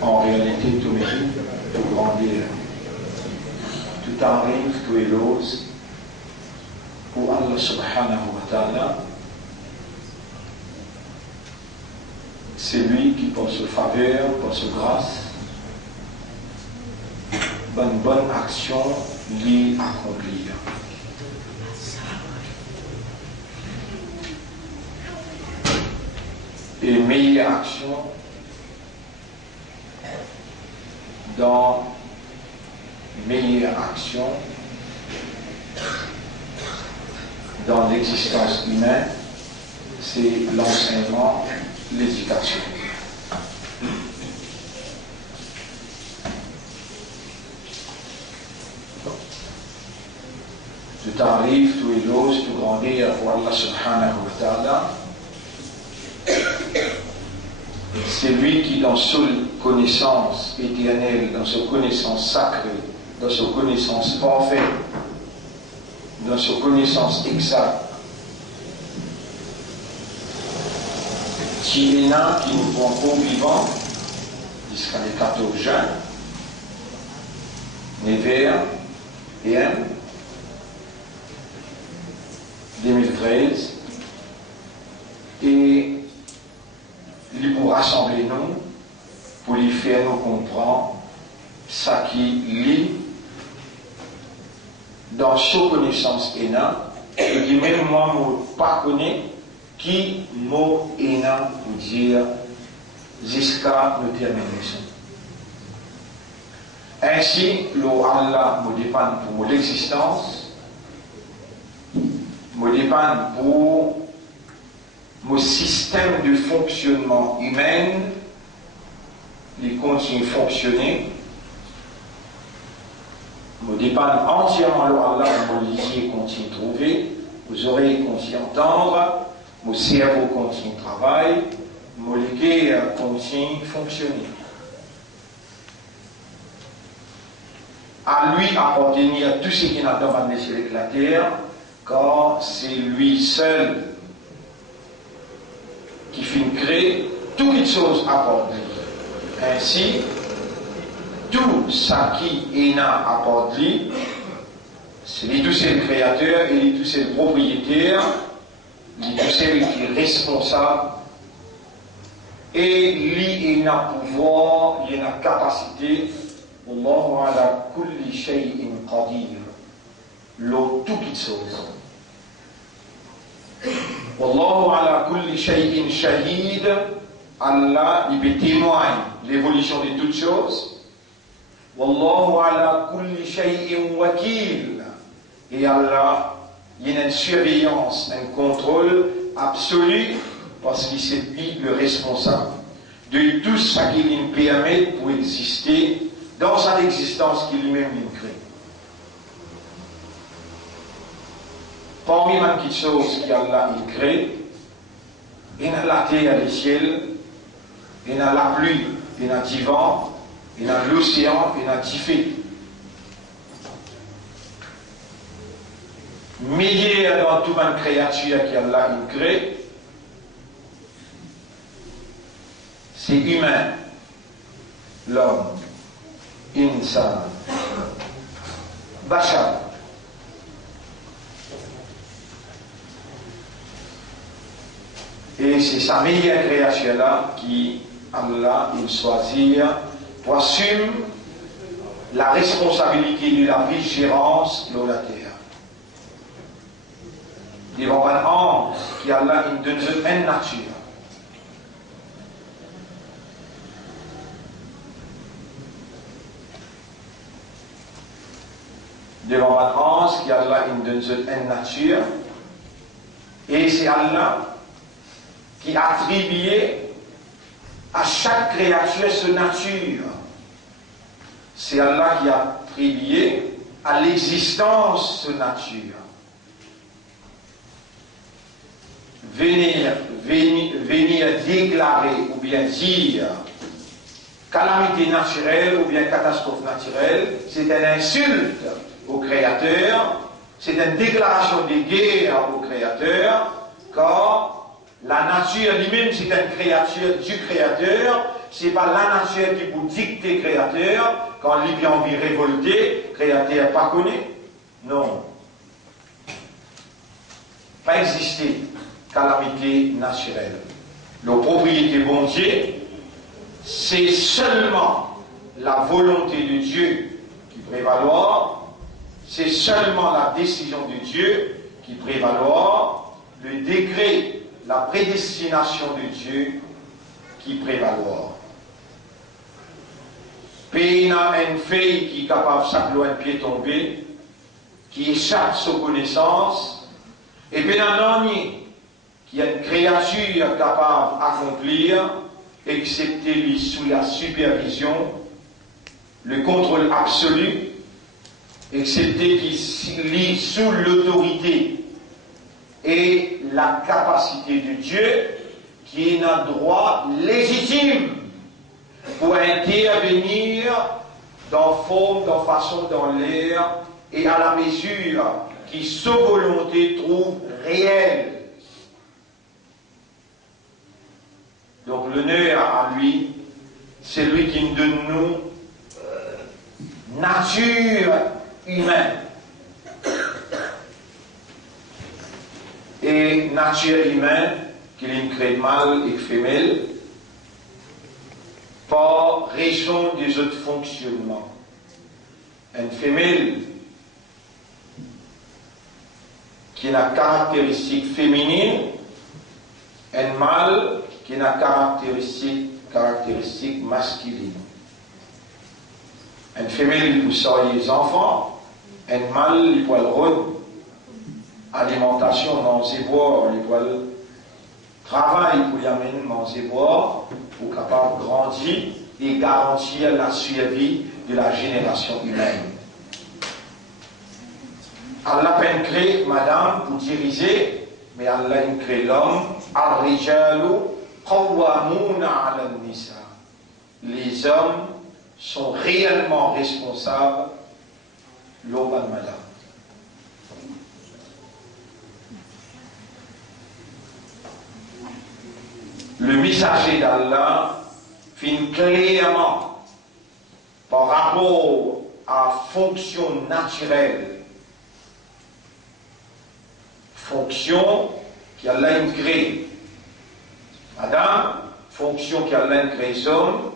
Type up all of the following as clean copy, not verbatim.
En réalité, tout mérite de grandir. Tout arrive, tout est l'ose. Pour Allah subhanahu wa ta'ala, c'est lui qui, par sa faveur, par sa grâce, une bonne action l'y accomplir. Et meilleure action dans meilleure action dans l'existence humaine, c'est l'enseignement, l'éducation. Tout arrive, tout est l'ose, tout grandir pour Allah subhanahu wa ta'ala. C'est lui qui, dans sa connaissance éternelle, dans sa connaissance sacrée, dans sa connaissance parfaite, dans sa connaissance exacte, qui est là, qui nous rend encore vivants, jusqu'à les 14 juin, Nevers, PM, 2013, et il pour rassembler nous, pour lui faire nous comprendre ça qui lit dans sa connaissance éna, et qui même moi ne pas connais qui mot éna pour dire jusqu'à nous terminer. Ainsi, le Allah me dépend pour l'existence, me dépend pour mon système de fonctionnement humain, il continue à fonctionner, me dépend entièrement de Allah, mon lisier continue à trouver, vos oreilles continuent à entendre, mon cerveau continue à travailler, mon liquide continue à fonctionner. À lui appartenir tout ce qui n'a pas de sur la terre, car c'est lui seul qui fait créer toutes les choses apportent. Ainsi, tout ce qui est là apporte, c'est lui tous ces créateurs et lui tous ces propriétaires, lui tous ceux qui est responsable, et lui il a pouvoir, il a capacité. Allahu ala kulli shay'in qadir. L'eau toutes les choses. Wallahu ala kulli shay'in shahid. Allah, il peut témoigner l'évolution de toutes choses. Wallahu ala kulli shay'in wakil. Et Allah, il y a une surveillance, un contrôle absolu, parce qu'il c'est lui le responsable de tout ce qui lui permet pour exister dans son existence qu'il lui-même crée. Parmi les petites choses qu'Allah crée, il y a la terre et le ciel, il y a la pluie, il y a le vent, il y a l'océan, il y a le feu. meilleur dans toute une créature qu'Allah crée, c'est humain, l'homme, insan, bachar. Et c'est sa meilleure création là qui Allah il choisit pour assumer la responsabilité de la vigilance de la terre. Devant un ange qui Allah il donne une nature. Devant un ange qui Allah il donne une nature. Et c'est Allah qui attribue à chaque créature sa nature. C'est Allah qui a attribué à l'existence sa nature. Venir déclarer ou bien dire calamité naturelle ou bien catastrophe naturelle, c'est une insulte au Créateur, c'est une déclaration de guerre au Créateur, car la nature lui-même, c'est une créature du Créateur. Ce n'est pas la nature qui vous dicte le Créateur. Quand il a envie de révolter, le Créateur n'est pas connu. Non. Pas exister calamité naturelle. La propriété bon Dieu, c'est seulement la volonté de Dieu qui prévaloir. C'est seulement la décision de Dieu qui prévaloir. Le décret, la prédestination de Dieu qui prévaloir. Pays n'a une fille qui est capable de s'appeler un pied tombé, qui échappe sa connaissance, et puis un qui est une créature capable d'accomplir, excepté lui sous la supervision, le contrôle absolu, excepté lui sous l'autorité et la capacité de Dieu qui a un droit légitime pour intervenir dans forme, dans façon, dans l'air et à la mesure qui sa volonté trouve réelle. Donc l'honneur à lui, c'est lui qui nous donne nous nature humaine. Et nature humaine, qu'il crée mâle et femelle, par raison des autres fonctionnements. Une femelle qui a caractéristiques féminines, un mâle qui a caractéristiques masculines. Une femelle pour sortir les enfants, un mâle pour le rôle. Alimentation, manger, boire, les poils, travail pour y amener, manger, boire, pour capable de grandir et garantir la survie de la génération humaine. Allah a créé madame pour diriger, mais Allah a créé l'homme, Ar-rijalu qawwamuna 'ala an-nisa. Les hommes sont réellement responsables de l'homme madame. Le messager d'Allah finit clairement par rapport à fonction naturelle, fonction qu'Allah a créée. Madame, fonction qu'Allah a créée l'homme,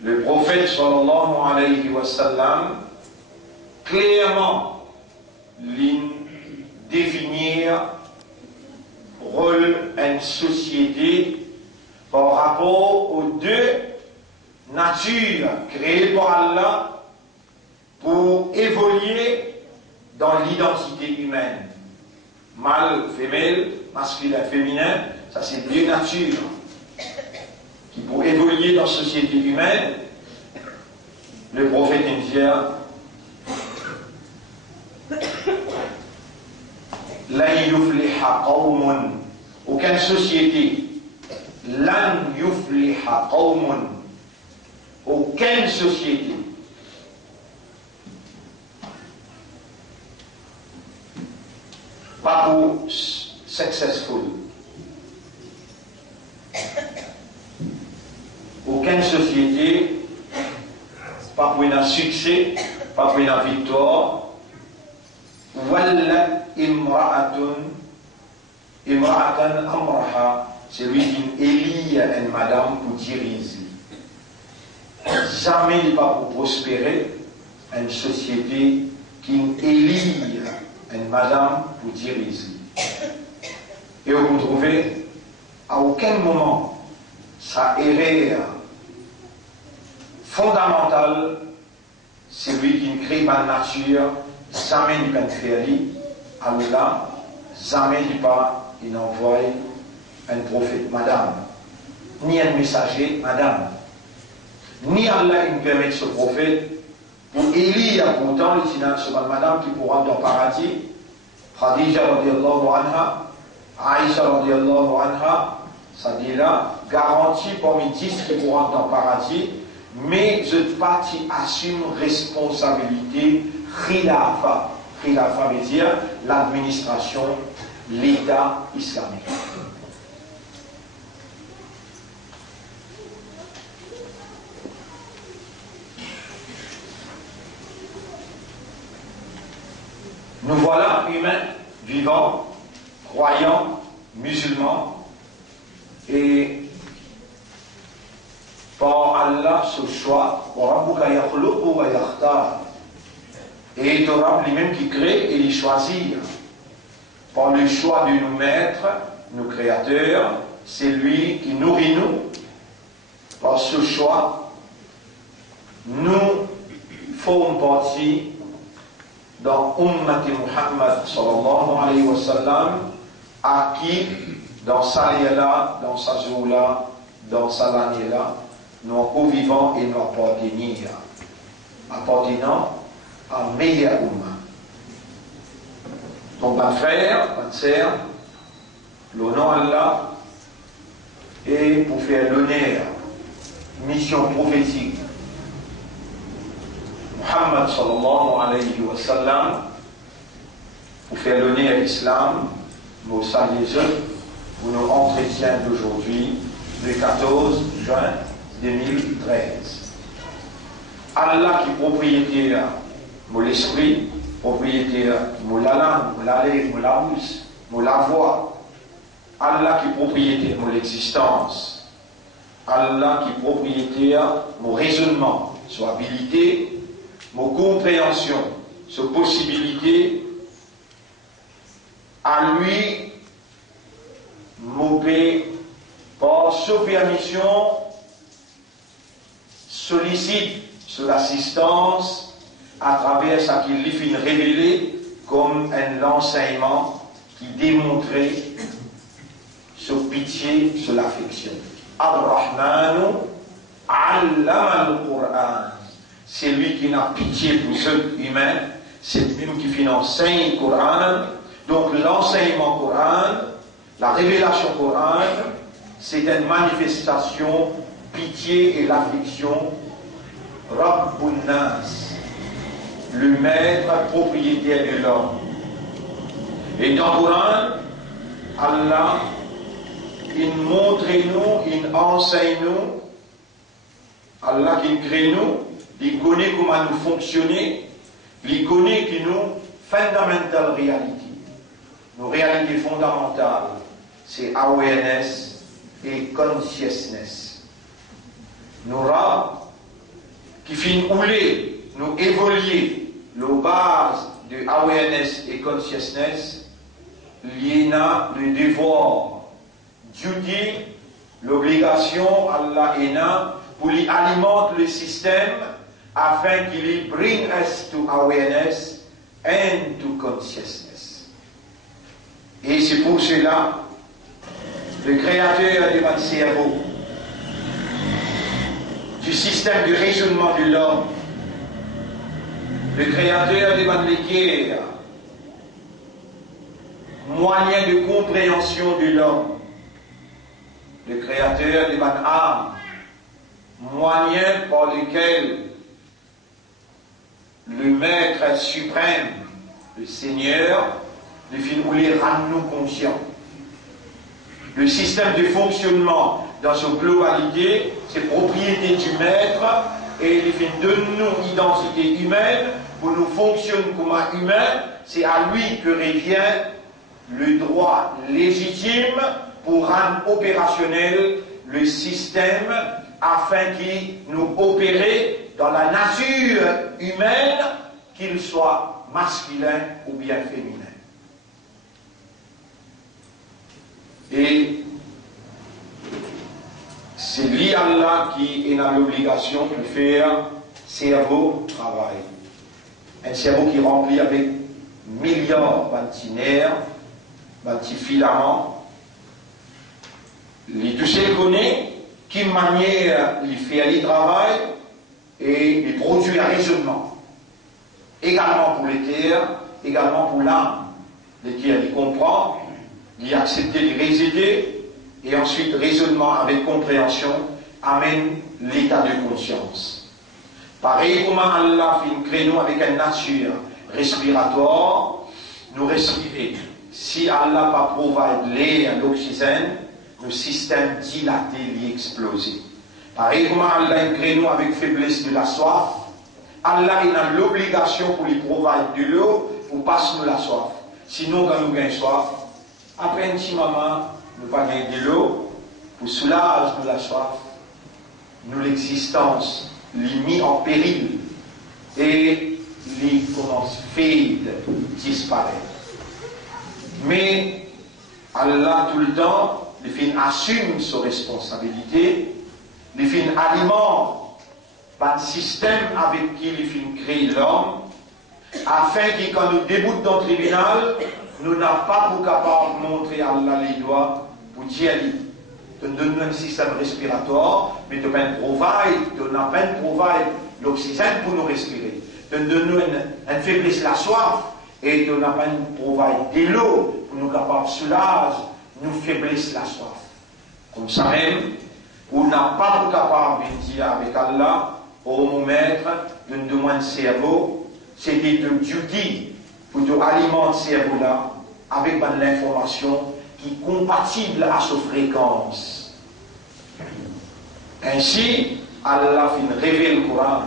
le prophète sallallahu alayhi wa sallam clairement définir rôle d'une société par rapport aux deux natures créées par Allah pour évoluer dans l'identité humaine. Mâle, femelle, masculin, féminin, ça c'est deux natures qui pour évoluer dans la société humaine, le prophète indien la yufliha qawmun, aucune société, lan yufliha qawmun, aucune société pas pour successful. Aucune société, pas pour un succès, pas pour une victoire. Wallat imra'atan amraha, c'est lui qui élit une madame pour diriger. Jamais il pas pour prospérer une société qui élit une madame pour diriger. Et vous trouvez, à aucun moment, sa erreur fondamentale, c'est lui qui crée ma nature, jamais il peut faire Allah, jamais il pas il envoie un prophète, madame, ni un messager, madame, ni Allah il permet ce prophète pour élire pourtant les finances de madame qui pourra dans le paradis. Khadija radiallahu anha, Aïcha radiallahu anha, ça dit là, garantie parmi 10 qui pourront dans le paradis, mais je parti assume responsabilité khilafa. Khilafa veut dire l'administration, l'État islamique. Nous voilà humains, vivants, croyants, musulmans, et par Allah ce choix, et Torah lui-même qui crée et les choisir. Par le choix de nos maîtres, nos créateurs, c'est lui qui nourrit nous. Par ce choix, nous formons partie dans Ummati Muhammad sallallahu alayhi wa sallam, à qui, dans sa là, dans sa jour-là, dans sa l'année-là, nous co-vivants et nous appartenant à meilleur Ummah. Donc, ma frère, ma sœur, l'honneur à Allah, et pour faire l'honneur, mission prophétique, Muhammad sallallahu alayhi wa sallam, pour faire l'honneur à l'islam, nous saluons pour nos entretiens d'aujourd'hui, le 14 juin 2013. Allah qui est propriétaire de l'esprit, propriétaire de la langue, de la lèvre, de la bouche, de la voix. Allah qui est propriétaire de l'existence. Allah qui est propriétaire de mon raisonnement, son habilité, mon compréhension, son possibilité. À lui, mon paix, par sa permission, sollicite son assistance à travers ce qu'il lui fait révéler comme un enseignement qui démontrait sa pitié, son affection. Ar-Rahmanu allama al-Qur'an. C'est lui qui n'a pitié pour ceux humains, c'est lui qui fait enseigne le Coran. Donc l'enseignement Coran, la révélation Coran, c'est une manifestation, pitié et l'affection. Rabbun Nas, le maître propriétaire de l'homme. Et dans le Coran, Allah, il montre nous, il enseigne nous, Allah qui crée nous, il connaît comment nous fonctionner, il connaît qui nous fundamental reality. Nos réalités fondamentales, c'est awareness et consciousness. Nous rab qui finissent rouler, nous évoluer, nos bases de awareness et consciousness, liées à le devoir, duty, l'obligation, Allah est là, pour lui alimenter le système afin qu'il bring us to awareness and to consciousness. Et c'est pour cela le créateur de votre cerveau, du système de raisonnement de l'homme, le créateur de votre l'équerre, moyen de compréhension de l'homme, le créateur de votre âme, moyen par lequel le Maître suprême, le Seigneur, les films où les rend-nous conscients. Le système de fonctionnement dans sa globalité, c'est propriété du maître et les films donne-nous identité humaine pour nous fonctionner comme un humain. C'est à lui que revient le droit légitime pour rendre opérationnel le système afin qu'il nous opère dans la nature humaine, qu'il soit masculin ou bien féminin. Et c'est lui Allah qui est dans l'obligation de faire cerveau travail. Un cerveau qui est rempli avec milliards de petits nerfs, de petits filaments. Les toucher connaît qui manière il fait le travail et il produit un raisonnement. Également pour les terres, également pour l'âme. Les terres, il comprend, il accepte de résider, et ensuite raisonnement avec compréhension amène l'état de conscience. Pareil comme Allah fait un créneau avec une nature respiratoire, nous respirons. Si Allah n'a pas provide l'air, l'oxygène, le système dilaté et explosé. Pareil comme Allah a un créneau avec faiblesse de la soif, Allah a l'obligation pour lui provide de l'eau pour passer nous la soif. Sinon, quand nous avons soif, après un petit moment, nous pas gagner de l'eau pour soulager nous la soif, nous l'existence l'y mis en péril et l'y commence fade, disparaître. Mais Allah tout le temps, les films assume ses responsabilités, les films alimentent un système avec qui les films créent l'homme, afin que quand nous débutons dans le tribunal, nous n'avons pas pour capable de montrer à Allah les doigts pour dire tu nous donnes un système respiratoire, mais tu n'as pas provide l'oxygène pour nous respirer. Tu nous donnes une faiblesse la soif et tu n'as pas provide de l'eau pour nous capables de soulager nous faiblesse la soif. Comme ça même, on n'a pas pour capable de dire avec Allah, oh mon maître, de nous demander cerveau, c'était un duty pour nous alimenter ce cerveau-là avec l'information qui est compatible à sa fréquence. Ainsi, Allah révèle le Coran.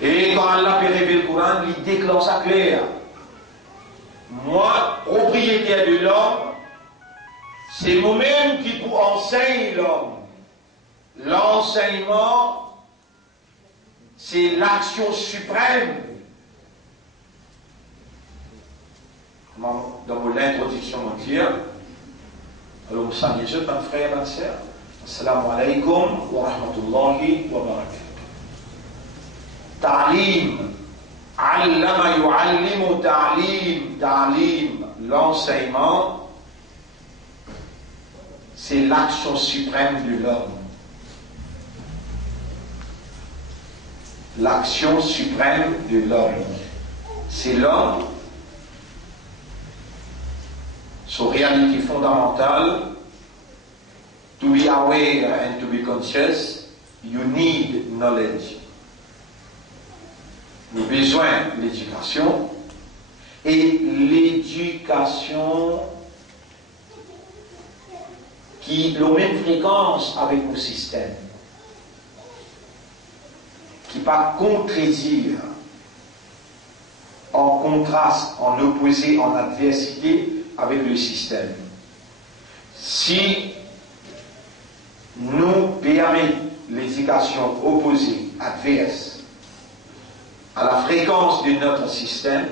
Et quand Allah révèle le Coran, il déclare ça clair. Moi, propriétaire de l'homme, c'est moi-même qui vous enseigne l'homme. L'enseignement, c'est l'action suprême. Dans l'introduction, on dit, alors vous savez, je, mes frères et sœurs, assalamu alaikum wa rahmatullahi wa barakatuh. Ta'lim, allama yu'allimu ta'lim, ta'lim, l'enseignement, c'est l'action suprême de l'homme. L'action suprême de l'homme. C'est l'homme, sa réalité fondamentale, to be aware and to be conscious, you need knowledge. Nous avons besoin de l'éducation, et l'éducation qui a la même fréquence avec le système, qui ne pas contredire, en contraste, en opposé, en adversité avec le système. Si nous permettons l'éducation opposée, adverse, à la fréquence de notre système,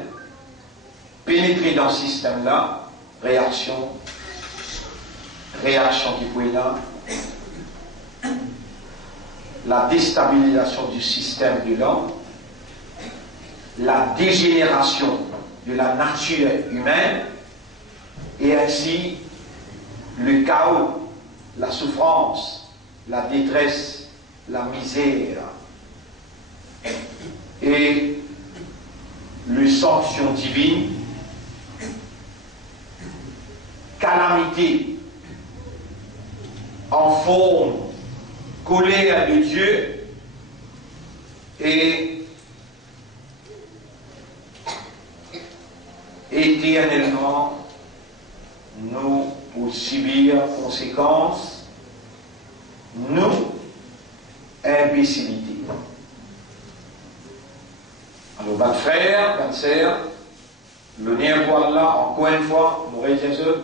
pénétrer dans ce système-là, réaction qui peut être là, la déstabilisation du système de l'homme, la dégénération de la nature humaine, et ainsi le chaos, la souffrance, la détresse, la misère et les sanctions divines, calamité en forme, colère de Dieu et éternellement, nous, pour subir conséquences, nous, imbécilité. Alors, mes frères, mes sœurs, le lien pour Allah, encore une fois, nous réalisons,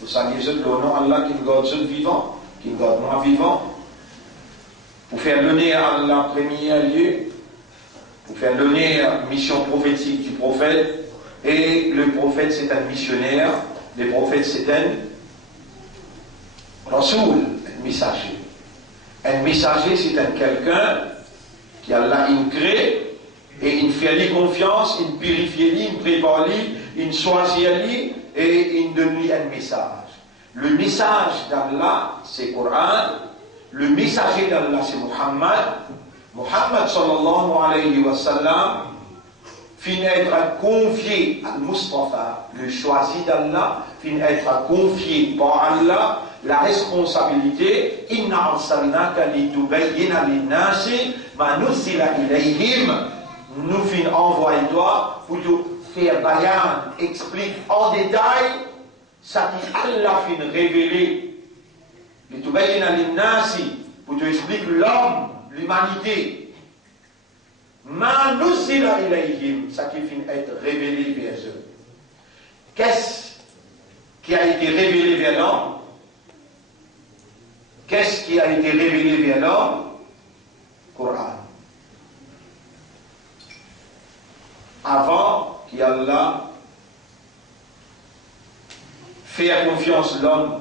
nous saluons le nom Allah qui nous garde vivant, qui nous garde moi vivant, pour faire l'honneur à Allah en premier lieu, pour faire l'honneur à la mission prophétique du prophète, et le prophète c'est un missionnaire, le prophète c'est un rasoul, un messager. Un messager c'est un quelqu'un qui Allah crée, et il fait lui confiance, il purifie lui, il prépare lui, il choisit lui, et il donne lui un message. Le message d'Allah, c'est le Coran. Le messager d'Allah, c'est Muhammad. Muhammad sallallahu alayhi wa sallam finit être confié à Mustafa, le choisi d'Allah, finit être confié par Allah la responsabilité. Inna arsalnaka litubayyina linnasi ma nuzila ilayhim. Nous fin envoyer toi pour te faire bayan, explique en détail ce qui Allah fin révéler. Litubayyina linnasi, pour te expliquer l'homme, l'humanité. Ma nuzila ilayhim, ce qui fin être révélé vers eux. Qu'est-ce qui a été révélé vers l'homme? Qu'est-ce qui a été révélé vers l'homme? Coran. Avant qu'Allah fasse confiance à l'homme,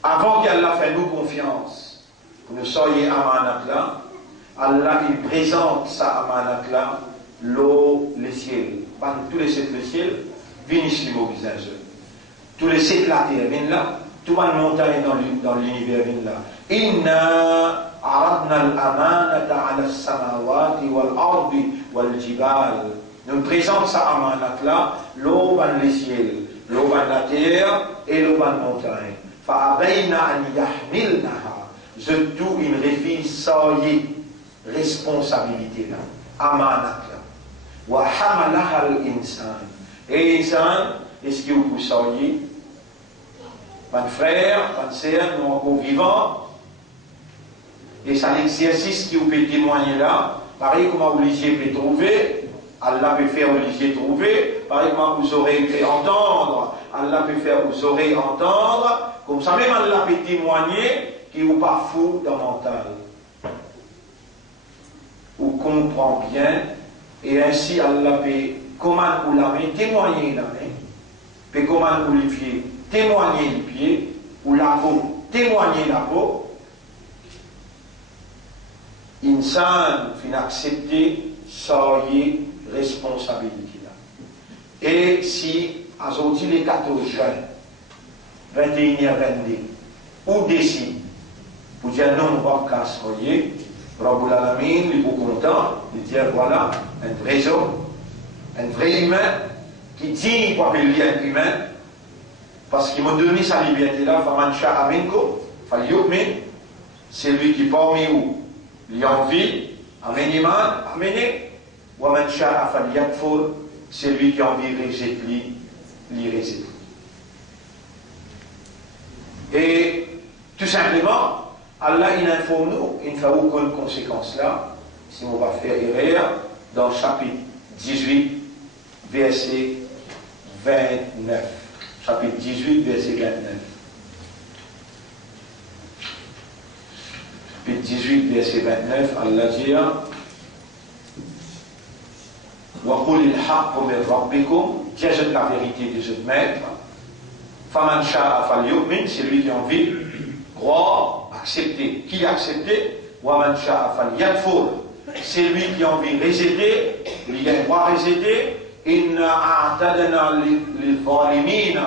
avant qu'Allah fasse nous confiance, que nous soyons amanat là, Allah il présente sa amanat là, l'eau, le ciel. Parmi tous les sept le ciel, viennent ici le visage. Tous les sept la terre viennent là, tout le montagne dans l'univers viennent là. Inna عرضنا الأمانة على السماوات والأرض والجبال. Nous présentons sa amanat là, l'eau dans le ciel, l'eau dans la terre et l'eau dans la montagne. فأبين أن يحملنها. Je tout une réfise sans responsabilité là, amanat là. وحملها الإنسان. Et l'insan, est-ce que vous saviez? Mon frère, mon sœur, nous encore vivants. Et c'est un exercice qui vous peut témoigner là. Pareil comme Olivier peut trouver, Allah peut faire Olivier trouver. Pareil comme vous aurez fait entendre, Allah peut faire vous aurez entendre. Comme ça même Allah peut témoigner qui vous pas fou dans le mental. Vous comprend bien. Et ainsi Allah peut, comment vous la main, témoigner la main. Peut comment Olivier témoigner le pied. Ou la peau, témoigner la peau. Insan fin accepter sa responsabilité là. Et si aujourd'hui les 14 juin 21h22 ou décide pour dire non on va casser Rabbul Alamin il est content de dire voilà un vrai homme, un vrai humain qui dit pour appeler un humain parce qu'il m'a donné sa liberté là faman sha'a minkum falyu'min, c'est lui qui parmi vous il y a envie, amener man, amener. Waman sha'a falyakfur, c'est lui qui a envie de rejeter, l'y rejeter. Et tout simplement, Allah il informe nous, il ne fait aucune conséquence là, si on va faire erreur, dans le chapitre 18, verset 29. Chapitre 18, verset 29. 18, verset 29, Allah dit وَقُلِ الْحَقُّ مِنْ رَبِّكُمْ, Dieu jette la vérité de ce maître. فَمَنْ شَاءَ فَلْيُؤْمِنْ, c'est lui qui a envie de croire, accepter. Qui a accepté? وَمَنْ شَاءَ فَلْيَكْفُرْ, c'est lui qui a envie de résider, il a droit à résider. إِنَّا أَعْتَدْنَا لِلظَّالِمِينَ,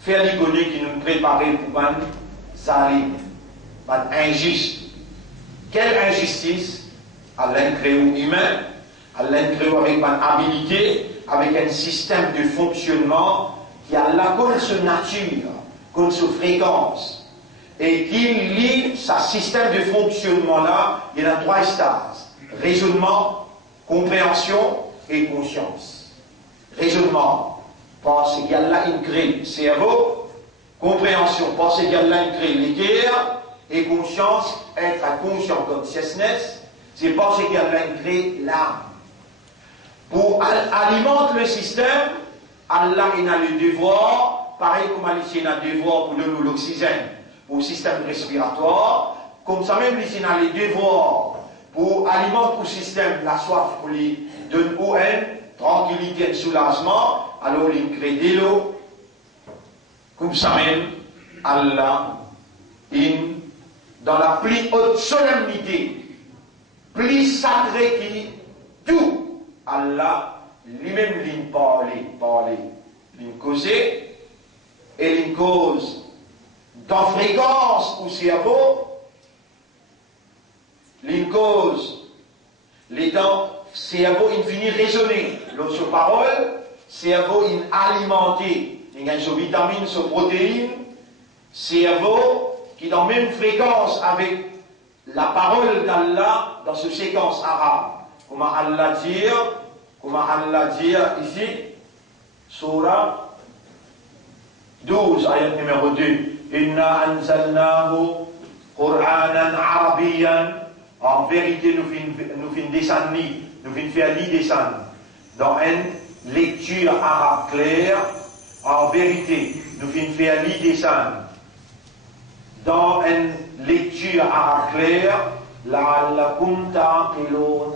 faire l'iconie qui nous préparait pour un zalim, un injuste. Quelle injustice? Allah crée humain, Allah crée avec une habilité, avec un système de fonctionnement qui a la comme sa nature, comme sa fréquence, et qui lie ce système de fonctionnement là, il y a trois stades: raisonnement, compréhension et conscience. Raisonnement, pense égale là une crée, cerveau, compréhension, pense égale là une crée, l'équerre, et conscience, être conscient, consciousness, c'est pense égale là une crée, l'âme. Pour alimenter le système, Allah il a le devoir, pareil comme il a le devoir pour donner l'oxygène au système respiratoire, comme ça même il a le devoir pour alimenter le système la soif pour lui donner eau, tranquillité et soulagement, alors il crée de l'eau, comme ça même Allah dans la plus haute solennité, plus sacrée qui tout, Allah lui-même l'in parler, l'in causer, et l'in cause dans fréquence au cerveau, l'in cause les dents, cerveau il finit raisonner, l'autre parole, cerveau il alimenté, il y a des vitamines, des protéines, cerveau qui est dans la même fréquence avec la parole d'Allah dans cette séquence arabe. Comment Allah dit ici, Surah 12, ayat numéro 2. Inna anzalnahu Qur'anan Arabiyan. En vérité, nous fin descendre, nous fin faire descendre dans une lecture arabe claire. En vérité, nous fin faire descendre dans une lecture arabe claire, la'allakum ta'qilun,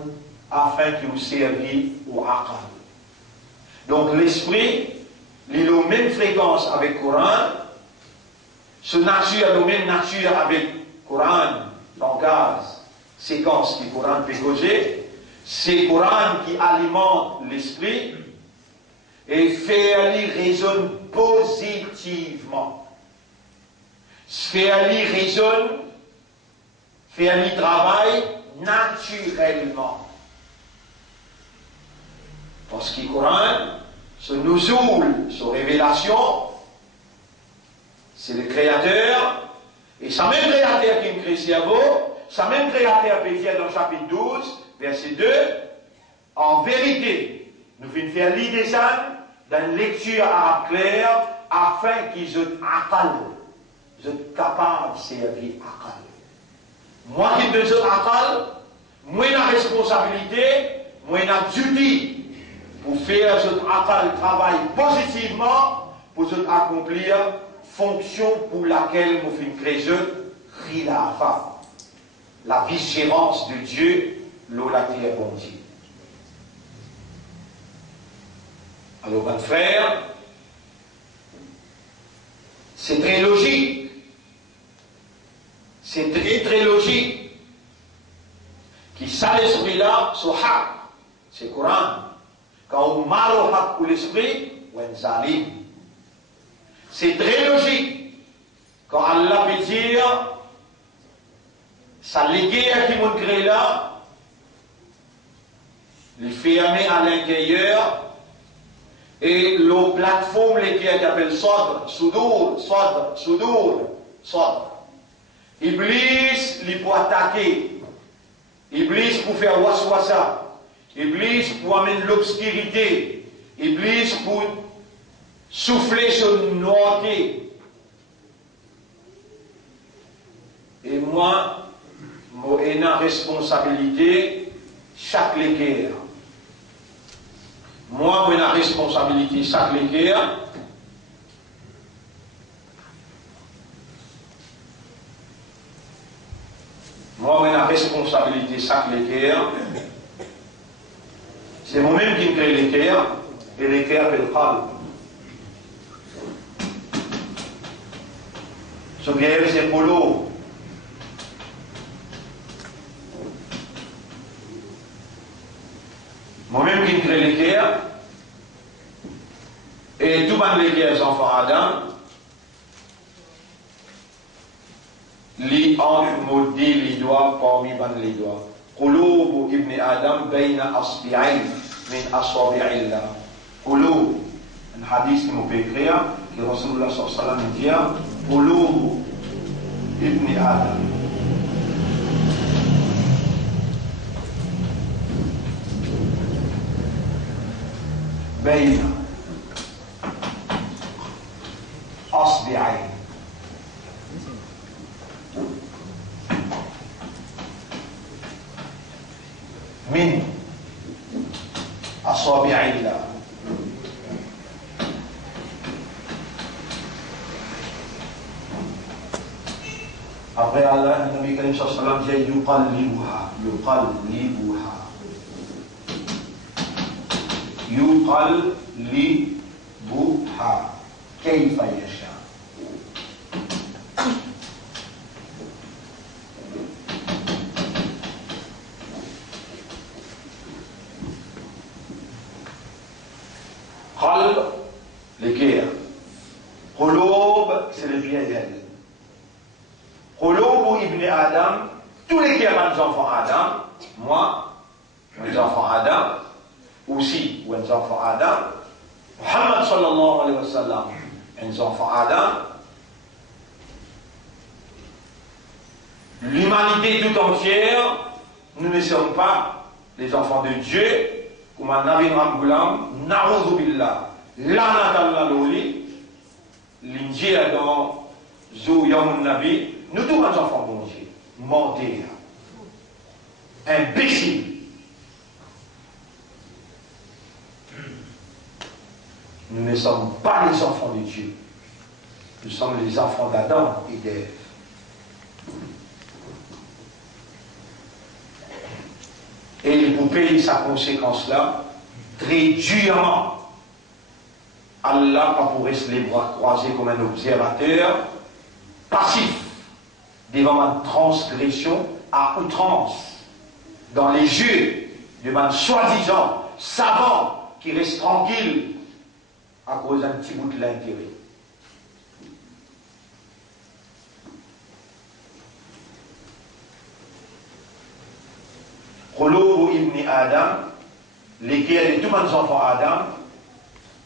afin qu'il vous servi au aqal. Donc l'esprit, il est aux mêmes fréquences avec le Coran, ce nature est aux mêmes nature avec le Coran, langage, séquence qui Coran peut causer, c'est le Coran qui alimente l'esprit et fait lui raisonner positivement. Faire lui raisonne, faire lui travail naturellement. Parce que le Coran, ce nouzoul, ce révélation, c'est le Créateur, et ce même Créateur qui crée le cerveau, ce même Créateur peut dire dans le chapitre 12, verset 2, en vérité, nous venons faire l'idée dans une lecture arabe claire, afin qu'ils soient aqal, vous êtes capable de servir aqal. Moi qui me donne aqal, moi j'ai la responsabilité, moi j'ai la duty pour faire ce travail positivement, pour accomplir fonction pour laquelle nous faisons créer khilafa, la vigilance de Dieu, l'eau la terre bon Dieu. Alors, mon frère, c'est très logique. C'est très logique. Qui ça l'esprit-là, c'est le Coran. Quand on marre au haq pour l'esprit, on zalim. C'est très logique. Quand Allah peut dire, ça légué à qui m'ont créé là, il fait aimer à l'intérieur, et la plateforme qui appelle Sodr, Soudour. Iblis, il peut attaquer. Iblis pour faire waswasa. Iblis pour amener l'obscurité. Iblis pour souffler sur une noirté. Et moi, j'ai une responsabilité chaque l'équerre. Moi, j'ai une responsabilité chaque l'équerre. Moi, j'ai une responsabilité chaque l'équerre. C'est moi-même qui crée l'équerre, et l'équerre fait le khal. Ce guerre, c'est pour l'eau. Moi-même qui crée l'équerre, et tout le monde les enfants Adam, li modé les doigts parmi les doigts. قلوب ابن آدم بين أصبعين من أصابع الله. قلوب, un hadith qui nous peut écrire, que Rasulullah sallallahu alayhi wa sallam dit, قلوب ابن آدم. بين أصبعين من أصابع الله. Après Allah, le Nabi Karim sallallahu alayhi wa sallam dit yuqallibuha, yuqallibuha, yuqallibuha kayfa yasha. Qalb, les cœurs. Qulub, c'est les pieds. Qulub ibn Adam, tous les cœurs des enfants Adam, moi, mes enfants Adam, aussi, mes enfants Adam, Muhammad sallallahu alayhi wa sallam, mes enfants Adam, l'humanité tout entière, nous ne sommes pas les enfants de Dieu, comme un Nabi Ramgoulam, Na'udhu billah, Lanatallah Loli, l'Injil dans Zou Yamun Nabi, nous tous les enfants de Dieu, mentés, imbéciles. Nous ne sommes pas les enfants de Dieu, nous sommes les enfants d'Adam et d'Ève. Et il vous paye sa conséquence-là très durement. Allah pas pour rester les bras croisés comme un observateur passif devant une transgression à outrance dans les yeux devant un soi-disant savant qui reste tranquille à cause d'un petit bout de l'intérêt. Qulub ibn Adam, lesquels tous mes enfants Adam,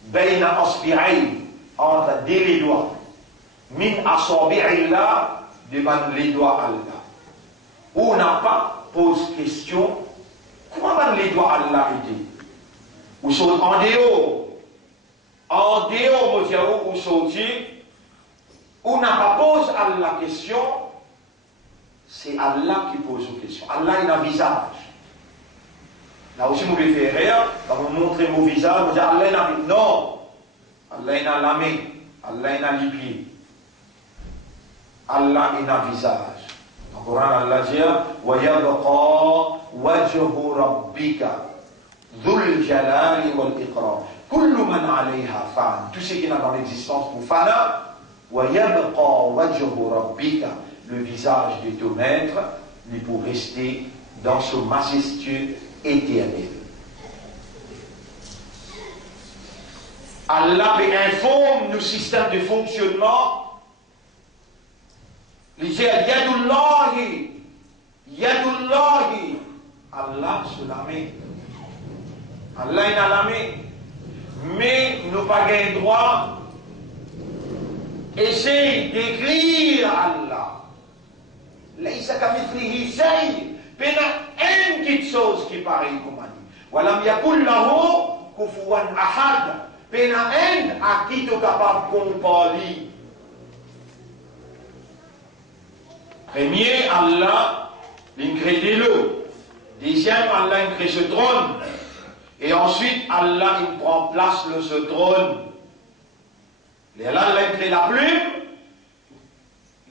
bayna asbi'ayn, entre les doigts, min asabi'illah, devant les doigts Allah. On n'a pas posé question, comment les doigts Allah étaient? Ou sont en dehors, ou sont on n'a pas posé à la question, c'est Allah qui pose la question. Allah il a un visage. Là aussi, vous pouvez faire rire, vous montrer mon visage, vous dites Allah il a non, Allah il a la main, Allah il a les pieds. Allah il a un visage. Dans le Coran, Allah dit وَيَبْقَى وَجْهُ رَبِّكَ ذُو الْجَلَالِ وَالْإِكْرَامِ كُلُّ مَنْ عَلَيْهَا فَانٍ. Tout ce qui est dans l'existence pour Fana, وَيَبْقَى وَجْهُ رَبِّكَ, le visage de ton maître, lui pour rester dans ce majestueux éternel. Allah informe nos systèmes de fonctionnement. Il dit Yadullahi, Yadullahi, Allah sur la main. Allah est dans la main. Mais nous n'avons pas le droit d'essayer d'écrire Allah. Laïsa kamithlihi shay. Il y a une petite chose qui paraît comme on dit. Walam yakul lahu kufuwan ahad. Il y a un à qui tu es capable de comparer. Premier, Allah, il crée des lots. Deuxième, Allah, il crée ce trône. Et ensuite, Allah, il prend place de ce trône. Et là, Allah, il crée la plume.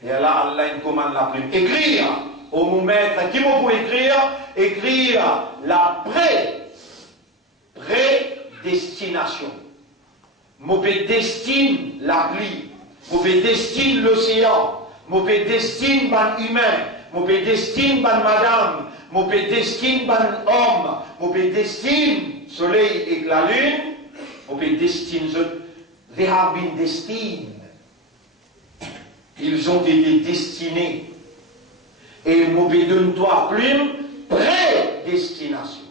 Et là, Allah, il commande la plume. Écrire. Au moment qui m'a pour écrire? Écrire la prédestination. Mauvais destine la pluie. Mauvais destine l'océan. Mauvais destine ban humain. Mauvais destine ban madame. Mauvais destine ban homme. Mauvais destine soleil et la lune. Mauvais destine. They have been destined. Ils ont été destinés. Et mauvais donne-toi plume, prédestination.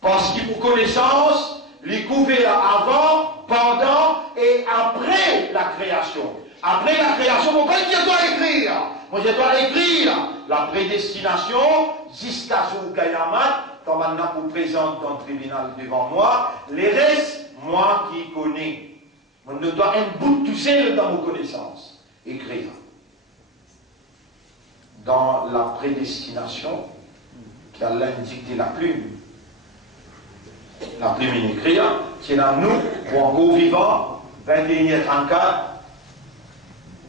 Parce qu'il pour connaissance, les couverts avant, pendant et après la création. Après la création, mon père doit écrire. Moi, je dois écrire la prédestination jusqu'à ce Kayamat, comme maintenant vous présente dans le tribunal devant moi, les restes, moi qui connais. On ne doit un bout tout seul dans vos connaissances. Écrire. Dans la prédestination, qu'Allah indique la plume. La plume in écrire, c'est dans nous, ou encore vivant, 21h34,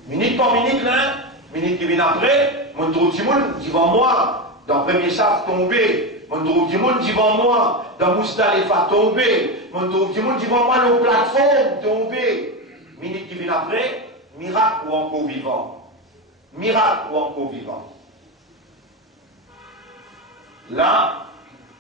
minute par minute, là, minute qui vient après, mon trouve du monde devant moi, dans le premier chaf tombé, mon trouve du monde devant moi, dans Moustalifa tombé, mon trouve du monde devant moi, nos plateformes tombé. Minute qui vient après, miracle ou encore vivant. Miracle ou encore vivant. Là,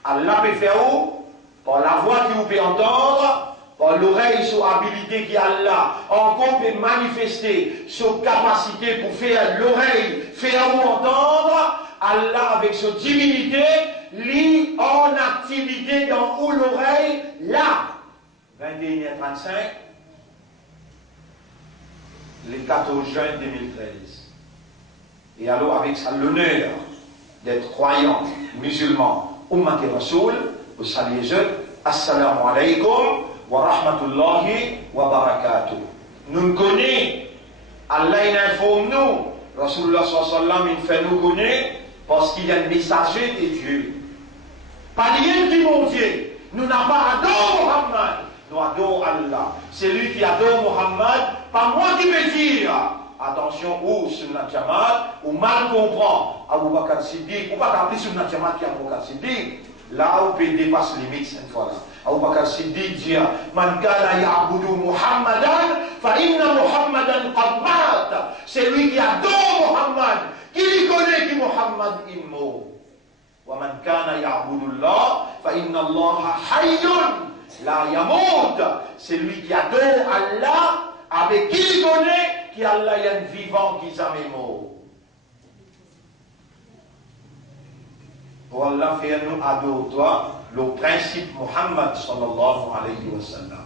Allah peut faire où? Par la voix qui vous peut entendre, par l'oreille, sur habilité qui a là, encore peut manifester sur capacité pour faire l'oreille, faire vous entendre, Allah avec sa divinité, lit en activité dans où l'oreille, là, 21h35, le 14 juin 2013. Et alors avec ça l'honneur d'être croyant, musulman, Ummat Rasoul, vous saluez je, Assalamu alaikum wa rahmatullahi wa barakatuh. Nous connaissons, Allah informe nous, Rasulullah sallallahu alayhi wa sallam il fait nous connaître parce qu'il y a un messager de Dieu. Pas rien qui mon Dieu. Nous n'avons pas adoré Muhammad, nous adorons Allah. C'est lui qui adore Muhammad, pas moi qui me dire. Attention, ou Sunnat Jamal, ou mal comprend Abu Bakr Siddiq, ou pas appeler Sunnat Jamal qui est Abu Bakr Siddiq. Là, on peut dépasser les limites cette fois-là. Abu Bakr Siddiq dit Man kana ya'budu Muhammadan, fa inna Muhammadan qad mat. C'est lui qui adore Muhammad, qui lui connaît que Muhammad est mort. Wa man kana ya'budu Allah, fa inna Allah hayyun la yamut. C'est lui qui adore Allah, avec qui il connaît qui Allah est un vivant qui jamais mort. Allah fait nous adorer toi le principe Muhammad sallallahu alayhi wa sallam.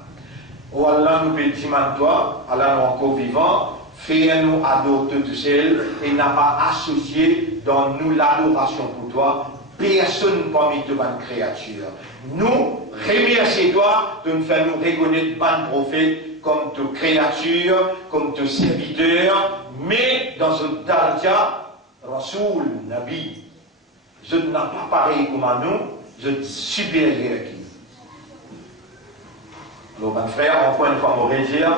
Oh Allah nous bénit toi, Allah nous encore vivant, fait nous adorer tout seul et n'a pas associé dans nous l'adoration pour toi. Personne parmi tes bonnes créatures. Nous remercions toi de nous faire nous reconnaître bon prophète comme tes créatures, comme tes serviteurs, mais dans un darja, Rasoul, Nabi. Je n'ai pas pareil comme à nous, je suis supérieur à qui. Alors, mon frère, encore une fois, on va dire,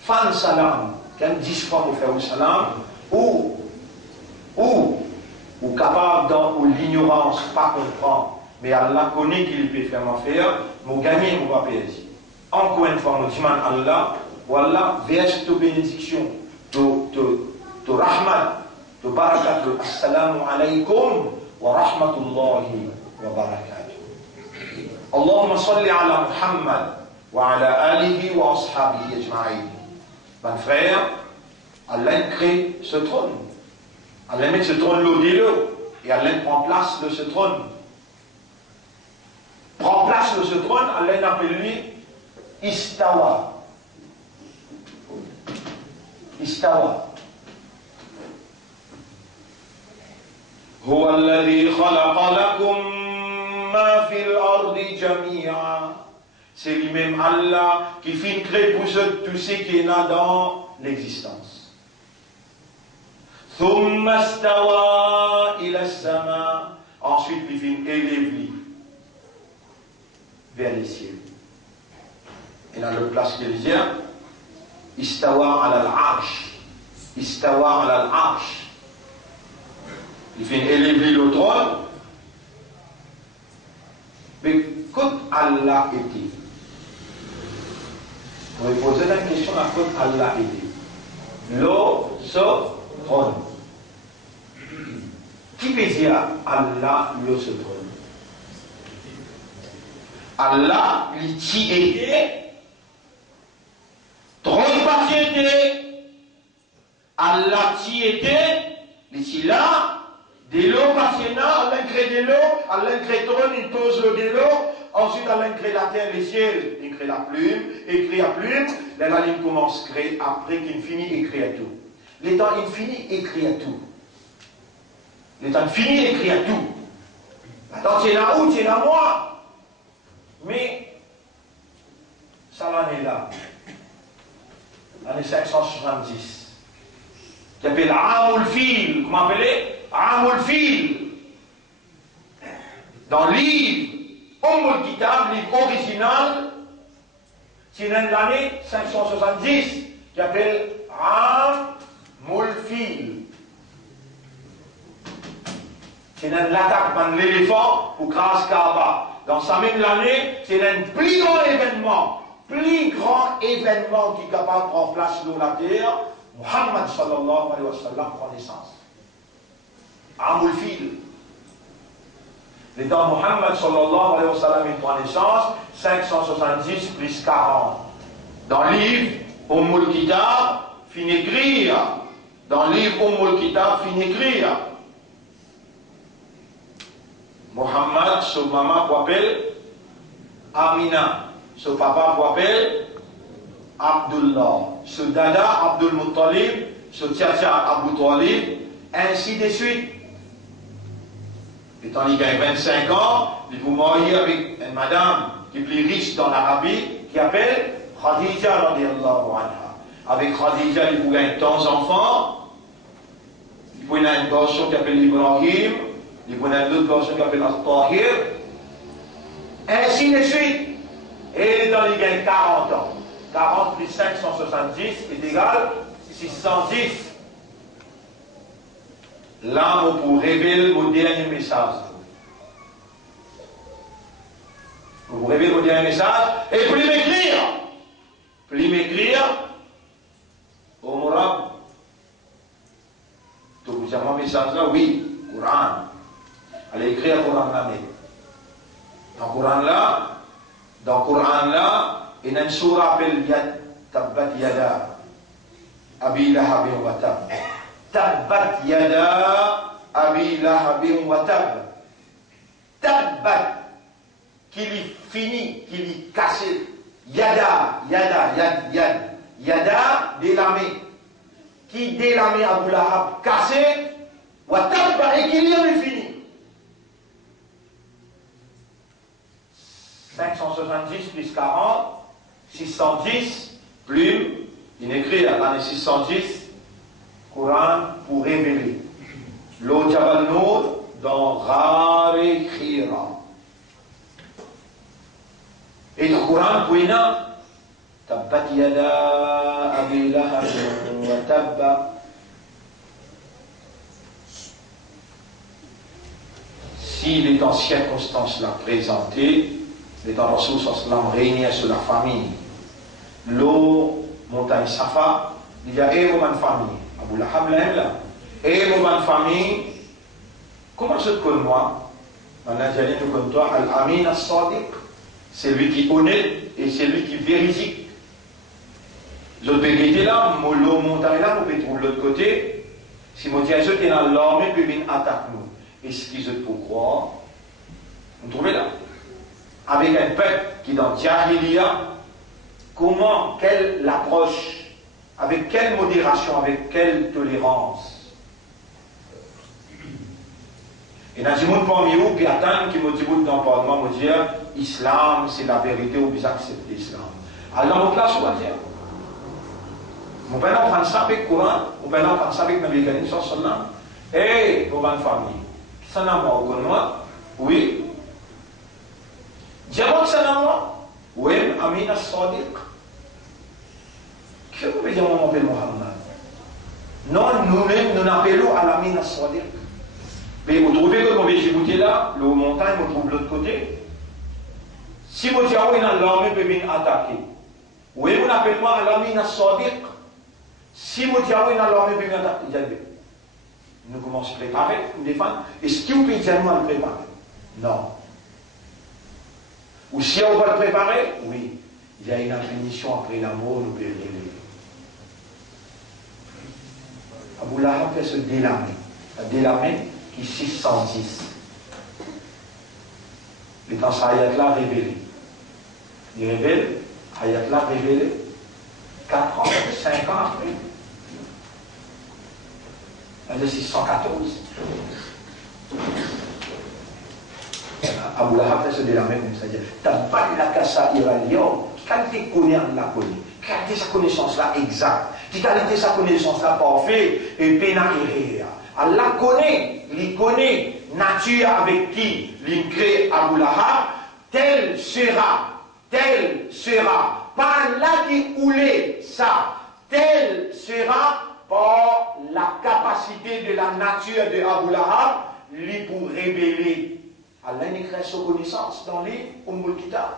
fan salam, quand 10 fois on fait au salam, ou capable dans l'ignorance, pas comprendre, mais Allah connaît qu'il peut faire ma faire, nous gagner, nous va payer. Encore une fois, nous disons à Allah, voilà, verse ta bénédiction, ta rahmat, ta barakat, assalamu alaikum wa rahmatullahi wa barakatuh. Allahumma salli ala Muhammad wa ala alihi wa ashabihi ajma'in. Mon frère, Allah crée ce trône. Allah met ce trône là, dis-le, et Allah prend place de ce trône. Prend place de ce trône, Allah appelle lui Istawa. Istawa. هو الذي خلق لكم ما في الأرض جميعا. C'est lui-même Allah qui fait créer pour eux tout ce qui est là dans l'existence. ثم استوى إلى السماء. Ensuite, il fait élever vers les cieux. Et dans le place qu'il dit, Istawa ala al-arsh. Istawa ala al-arsh. Il fait élever le trône. Mais quand Allah était, on va poser la question à quand Allah était. Ce trône. Qui veut dire Allah ce trône? Allah, il t'y était. Trône pas était. Allah t'y était. Il t'y là. De l'eau passionnant, Allah crée de l'eau, Allah crée trône, il pose le de l'eau, ensuite Allah crée la terre, les ciels, il crée la plume, il crée la plume, la ligne commence à créer, après qu'il finit, il crée à tout. Les temps infini, il crée à tout. Les temps infini, il crée à tout. Attends, tu es là où? Tu es là moi. Mais, ça l'année là, l'année 570, qui appelle Amoul Fil, comment appelez? Amoul Fil. Dans le livre, Umm Kitab, livre original, c'est l'année 570, qui appelle Amoul Fil. C'est l'attaque de l'éléphant pour craser Kaaba. Dans sa même année, c'est un plus grand événement qui est capable de prendre place sur la terre. Muhammad sallallahu alayhi wa sallam prend naissance. Amoul Fil. L'état Muhammad sallallahu alayhi wa sallam prend naissance, 570 plus 40. Dans le livre Umm Kitab, fin écrire. Dans le livre Umm Kitab, fin écrire. Muhammad, son maman appelle Amina, son papa appelle Abdullah, son dada Abdul Muttalib, son tchatcha Abu Talib, ainsi de suite. Étant il gagne 25 ans, il vous mourir avec une madame qui est plus riche dans l'Arabie, qui appelle Khadija radiallahu anha. Avec Khadija, il vous gagne 11 enfants, il vous a un garçon qui appelle Ibrahim, il vous a un autre garçon qui appelle Al-Tahir, ainsi de suite. Et dans il gagne 40 ans. 40 plus 570 est égal 610. Là, on peut révéler mon dernier message. Vous révélez mon dernier message et puis m'écrire. Puis m'écrire au Mourab. Donc, vous avez mon message là, oui, Coran. Allez écrire Coran là. Dans Coran là, il y a une surah appelée Yad, Tabbat Yada, Abi Lahabin wa Tab. Tabbat Yada, Abi Lahabin wa Tab. Tabbat, qu'il est fini, qu'il est cassé. Yada, délamé. Qui délamé Abu Lahab cassé, wa Tab, et qu'il est fini. 570 plus 40, 610, plume, il écrit à l'année 610, Coran pour révéler. L'eau Jabal Nour dans Rari Khira. Et le Coran pour Tabbat Yada Abi Lahab wa Tabba. S'il est en circonstance là présenté, l'étant Rasul sallam régnait sur la famille. L'eau, montagne Safa, il y a une bonne famille. Abu Lahab là, une bonne famille. Comment je te connais moi? En Algérie, nous connaissons toi, Al-Amin As-Sadiq. C'est lui qui est honnête et c'est lui qui est véridique. Je peux quitter là, l'eau, montagne là, vous pouvez trouver de l'autre côté. Si mon Dieu est dans l'armée, puis il attaque nous. Est-ce qu'ils sont pour croire? Vous trouvez là? Avec un peuple qui est dans Jahiliya, comment, quelle approche, avec quelle modération, avec quelle tolérance. Et dans le monde parmi vous, qui attendent, qui me disent dans le parlement, me dire, Islam, c'est la vérité, ou vous acceptez l'islam. Alors, on place, on va dire. Vous pouvez en prendre ça avec le Coran, vous pouvez en prendre ça avec le mécanisme sans son nom. Et, pour ma famille, ça n'a pas au moi, oui. Diamant ça n'a moi, oui, Amin As-Sadiq. Que vous pouvez dire, on m'appelle Mohammed? Non, nous-mêmes, nous n'appelons à l'Amin As-Sadiq. Mais vous trouvez que quand j'ai goûté là, le montagne, vous trouvez de l'autre côté. Si vous dites, oui, l'armée peut venir attaquer. Oui, vous n'appelez moi à l'Amin As-Sadiq. Si vous dites, oui, l'armée peut venir attaquer. Nous commençons à préparer, nous défendre. Est-ce que vous pouvez dire, nous, à le préparer? Non. Ou si on va le préparer, oui, il y a une punition après la mort, nous pouvons l'élever. Abu Lahab fait se délamer. La délamer qui est 610. Les temps Hayat-là révélé. Il révèle, Hayat-là révélé, 4 ans, 5 ans après. En 614. Abu Lahab fait se délarmer comme ça, dire Tabat la kasa iralion, qualité connaît en la connaît, qualité sa connaissance là exacte, qualité sa connaissance là parfait, et pena et Allah connaît, il connaît, nature avec qui il crée Abu Lahab, tel sera, pas là qui oulait ça, tel sera par la capacité de la nature de Abu Lahab, lui pour révéler. Allah il crée sa connaissance dans les Ummul Kitab.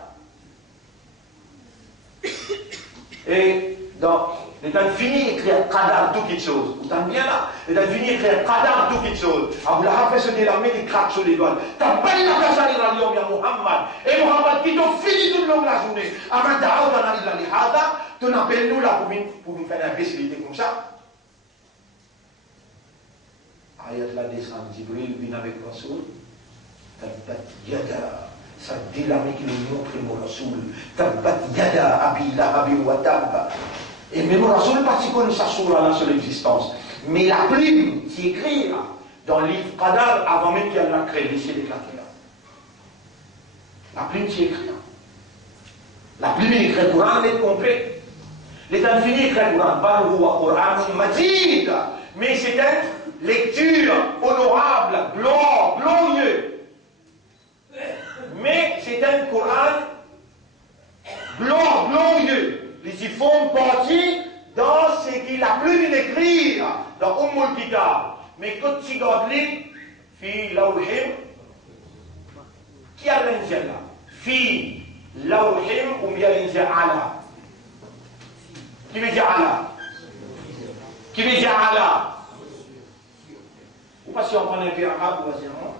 Et dans il a fini d'écrire Qadar tout quelque chose. Vous entendez bien là? Il a fini d'écrire Qadar tout quelque chose. Abu Lahab fait se délarmer, il craque sur les doigts. T'as pas eu la casa à Muhammad. Et Muhammad qui t'a fini toute la journée. Avant d'aller à tu appelles nous là pour nous faire une imbécilité comme ça. Ayat la descend, Jibril vient avec Rasoul. Tabbat yada. Ça délarme qui nous montre mon Rasoul. Tabbat yada abi lahabi wa tabba. Et même Rasoul pas si connaît sa sourate là sur l'existence. Mais la plume qui écrit là, dans le livre Qadar, avant même qu'il y ait la créé, c'est éclaté là. La plume qui écrit là. La plume écrit le Coran, elle est complète. L'état fini écrit le Coran, pas le Coran Majid. Mais c'est une lecture honorable, glorieux. Mais c'est un Coran glorieux. Ils font partie dans ce qu'il a plus d'écrire dans Ummul Kitab. Mais quand tu regardes fi lawhim, qui a l'indienne là? Fi lawhim ou bien l'indienne ala? Qui veut dire ala? Qui veut dire ala? Ou pas si on prend un peu arabe, on va dire non?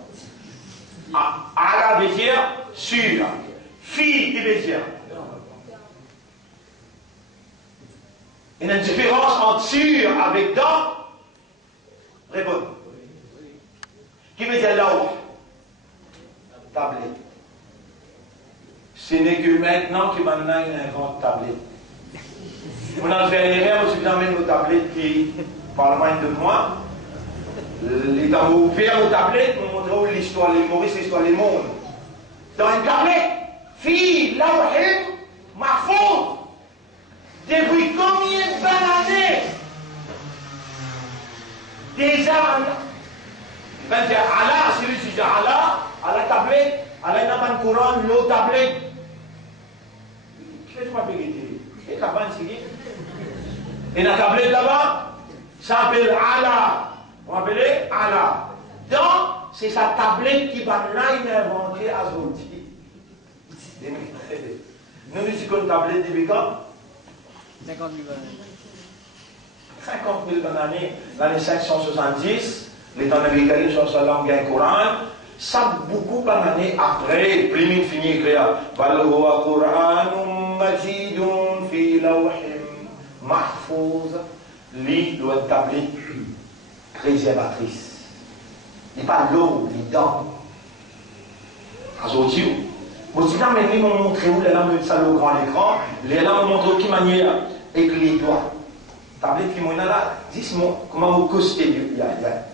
Ala veut dire sur. Fi, qui veut dire? Il y a une différence entre sur avec dans. Réponds. Qui veut dire là-haut? Tablette. Ce n'est que maintenant que maintenant il invente tablette. On a fait les rêves, on s'examine nos tablettes qui parlent moins de moi. Les temps ouverts aux tablettes, on montre l'histoire, les Maurice, l'histoire des mondes. Dans une tablette, fille, là où ma faute. Depuis combien d'années déjà ben c'est Allah, celui qui dit Allah, à la tablette, Allah n'a pas de Coran, l'eau tablette. Qu'est-ce que tu m'as vérité? Et la bande c'est et la tablette là-bas, ça s'appelle Allah. Vous appelez Allah. Donc, c'est sa tablette qui va l'inventer à Zoti. Nous disons une tablette depuis quand? 50 000 années. 50 000 années, l'année 570, les temps américains sont sur la langue du Coran, ça beaucoup d'années après, plus fini écrire, Bal huwa Qur'anun majidun fi lawhim mahfouz, li doit être préservatrice. Il n'est pas l'eau, les dents. Azotiu. Aussi, là, mais ils m'ont montré où les lames de ça au grand écran, les lames m'ont montré de quelle manière, avec les doigts. Tablette qui m'ont là, dis-moi comment vous costez la lumière.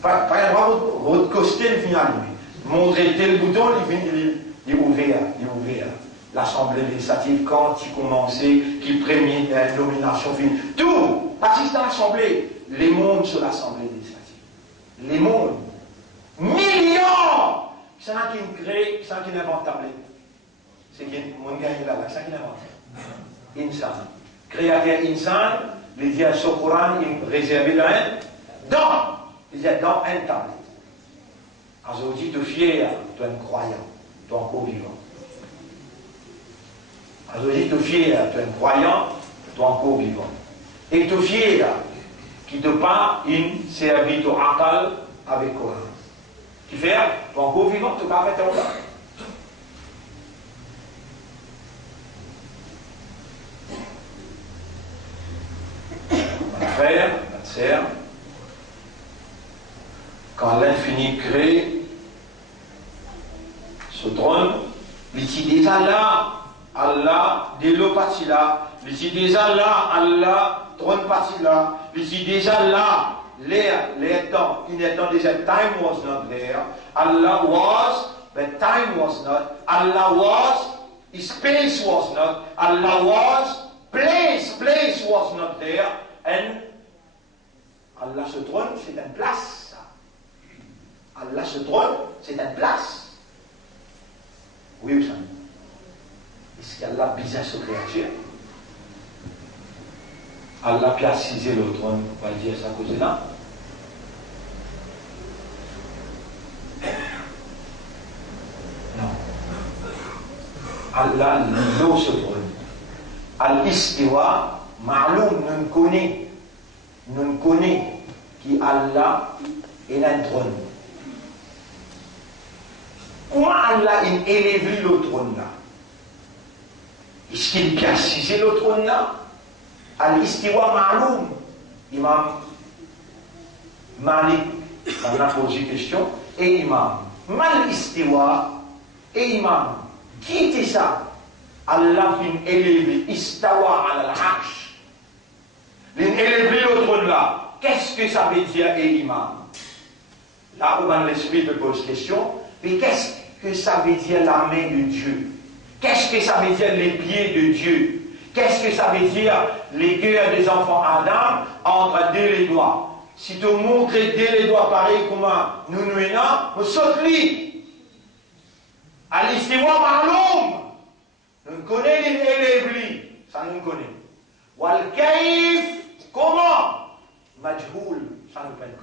Par exemple, votre costé, il finit à allumer. Montrez tel bouton, il est ouvert. L'Assemblée législative, quand il commençait, qui première la nomination finie. Tout, assiste à l'Assemblée, les mondes sur l'Assemblée législative. Les mondes. Millions! C'est un qui crée, c'est un qui invente tablette. C'est qui mon gars là, c'est un qui invente. Insan. Créateur Insan, les dieux sur le Coran, ils réservent dans un tablette. Alors, tu es fier, tu es un croyant, tu es encore vivant. Alors, tu es fier, tu es un croyant, tu es encore vivant. Et tu es fier, qui te pas une service au Akal avec le Coran. Tu fais, tu es encore vivant, tu vas faire ton temps. Mon frère, ma sœur, quand l'infini crée ce trône, il dit déjà là, Allah, dès le parti là, il dit déjà là, Allah, trône parti là, il dit déjà là, l'air temps, in a temps déjà, time was not there, Allah was but time was not. Allah was, space was not. Allah was, place was not there. And Allah se trône, c'est une place. Allah se trône, c'est une place. Oui ou ça? Est-ce qu'Allah a besoin de se créature? Allah a placé le trône, on va dire ça à cause de là. Non. Allah l'eau se trône. Al-Istiwa, Ma'loum, nous connaissons qui Allah est un trône. Comment Allah a élevé le trône là? Est-ce qu'il a placé le trône là? Al-Istiwa Ma'loum. Imam Malik m'en a posé question. Et Imam Mal-Istiwa et Imam, qui était ça? Allah a élevé Istawa al-Arsh. Il a élevé le trône là. Qu'est-ce que ça veut dire, et Imam? Là où dans l'esprit te pose question, mais qu'est-ce que ça veut dire la main de Dieu? Qu'est-ce que ça veut dire les pieds de Dieu? Qu'est-ce que ça veut dire les cœurs des enfants Adam entre deux les doigts? Si tu montres deux les doigts pareil comme nous nous aimons, nous saute-les. Al-Istiwa Ma'loum. Nous connaissons les élèves, ça nous connaît. Wal-Kaif, comment? Majhoul, ça nous connaît.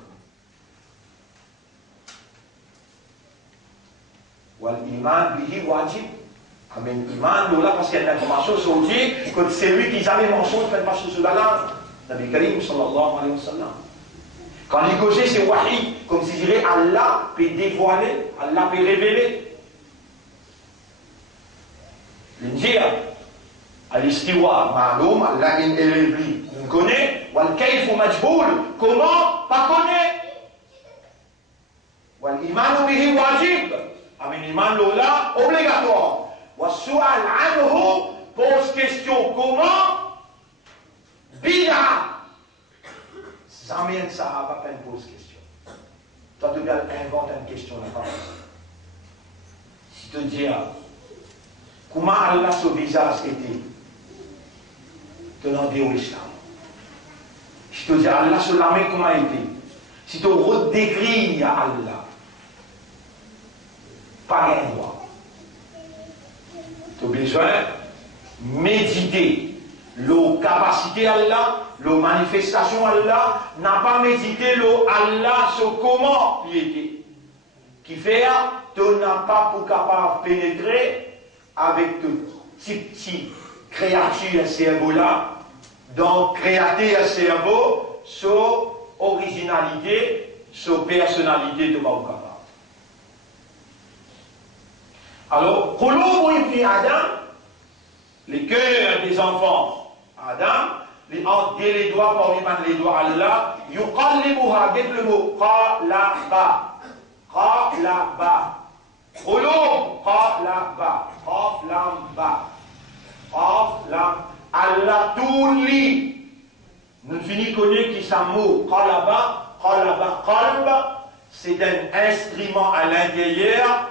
Wal-Iman bihi wajib. Amen. Iman, là, parce qu'il y a une information sur Dieu, que c'est lui qui jamais mensonge, ne fait pas sur la langue. Nabi Karim, sallallahu alayhi wa sallam. Quand il gauche, c'est wahi, comme si dirait Allah peut dévoiler, Allah peut révéler. L'injir, al-Istiwa, ma'loum, Allah est élevé. On connaît, wal-Kaif majhoul, comment? Pas connaît. Wal-Iman bihi wajib. Amen. Iman, là, obligatoire. Wasu'al anhu pose question comment? Bida. Jamais un sahaba peine pose question. Toi tu dois inventer une question là. Si tu dis comment Allah son visage était, tu n'en dis au islam. Si tu dis Allah son la main comment était, si tu redécris à Allah, pas un droit. Tu as besoin de méditer la capacité Allah, la manifestation Allah, n'a pas médité Allah sur comment il était. Qui fait que tu n'as pas pour capable de pénétrer avec tout petit créature cerveau là, donc créater un cerveau sur originalité, sur personnalité de Mahouka. Alors, Qouloubou ibn Adam, les cœurs des enfants Adam, les doigts parmi les doigts Allah, yuqallibuha, avec le mot qalaba, qalaba, Qouloub, qalaba, qaf lam ba, qaf lam, Allah tout lit. Nous finissons connaître qui ça mot qalaba, qalaba, qalb, c'est un instrument à l'intérieur.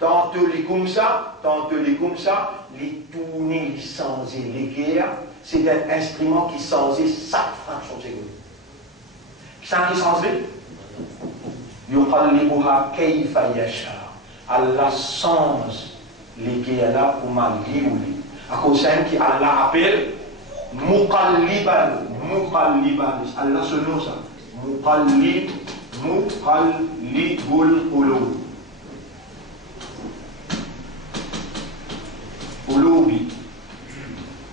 Tantôt les comme ça, les tourner, les changer, les guerres, c'est un instrument qui change chaque fraction de seconde. Ça qui change, yuqallibuha kayfa yasha. Allah change les guerres là pour malgré ou lui. À cause d'un qui Allah appelle muqalliban. Allah se nomme ça. Muqallibul qulub. Qulubi,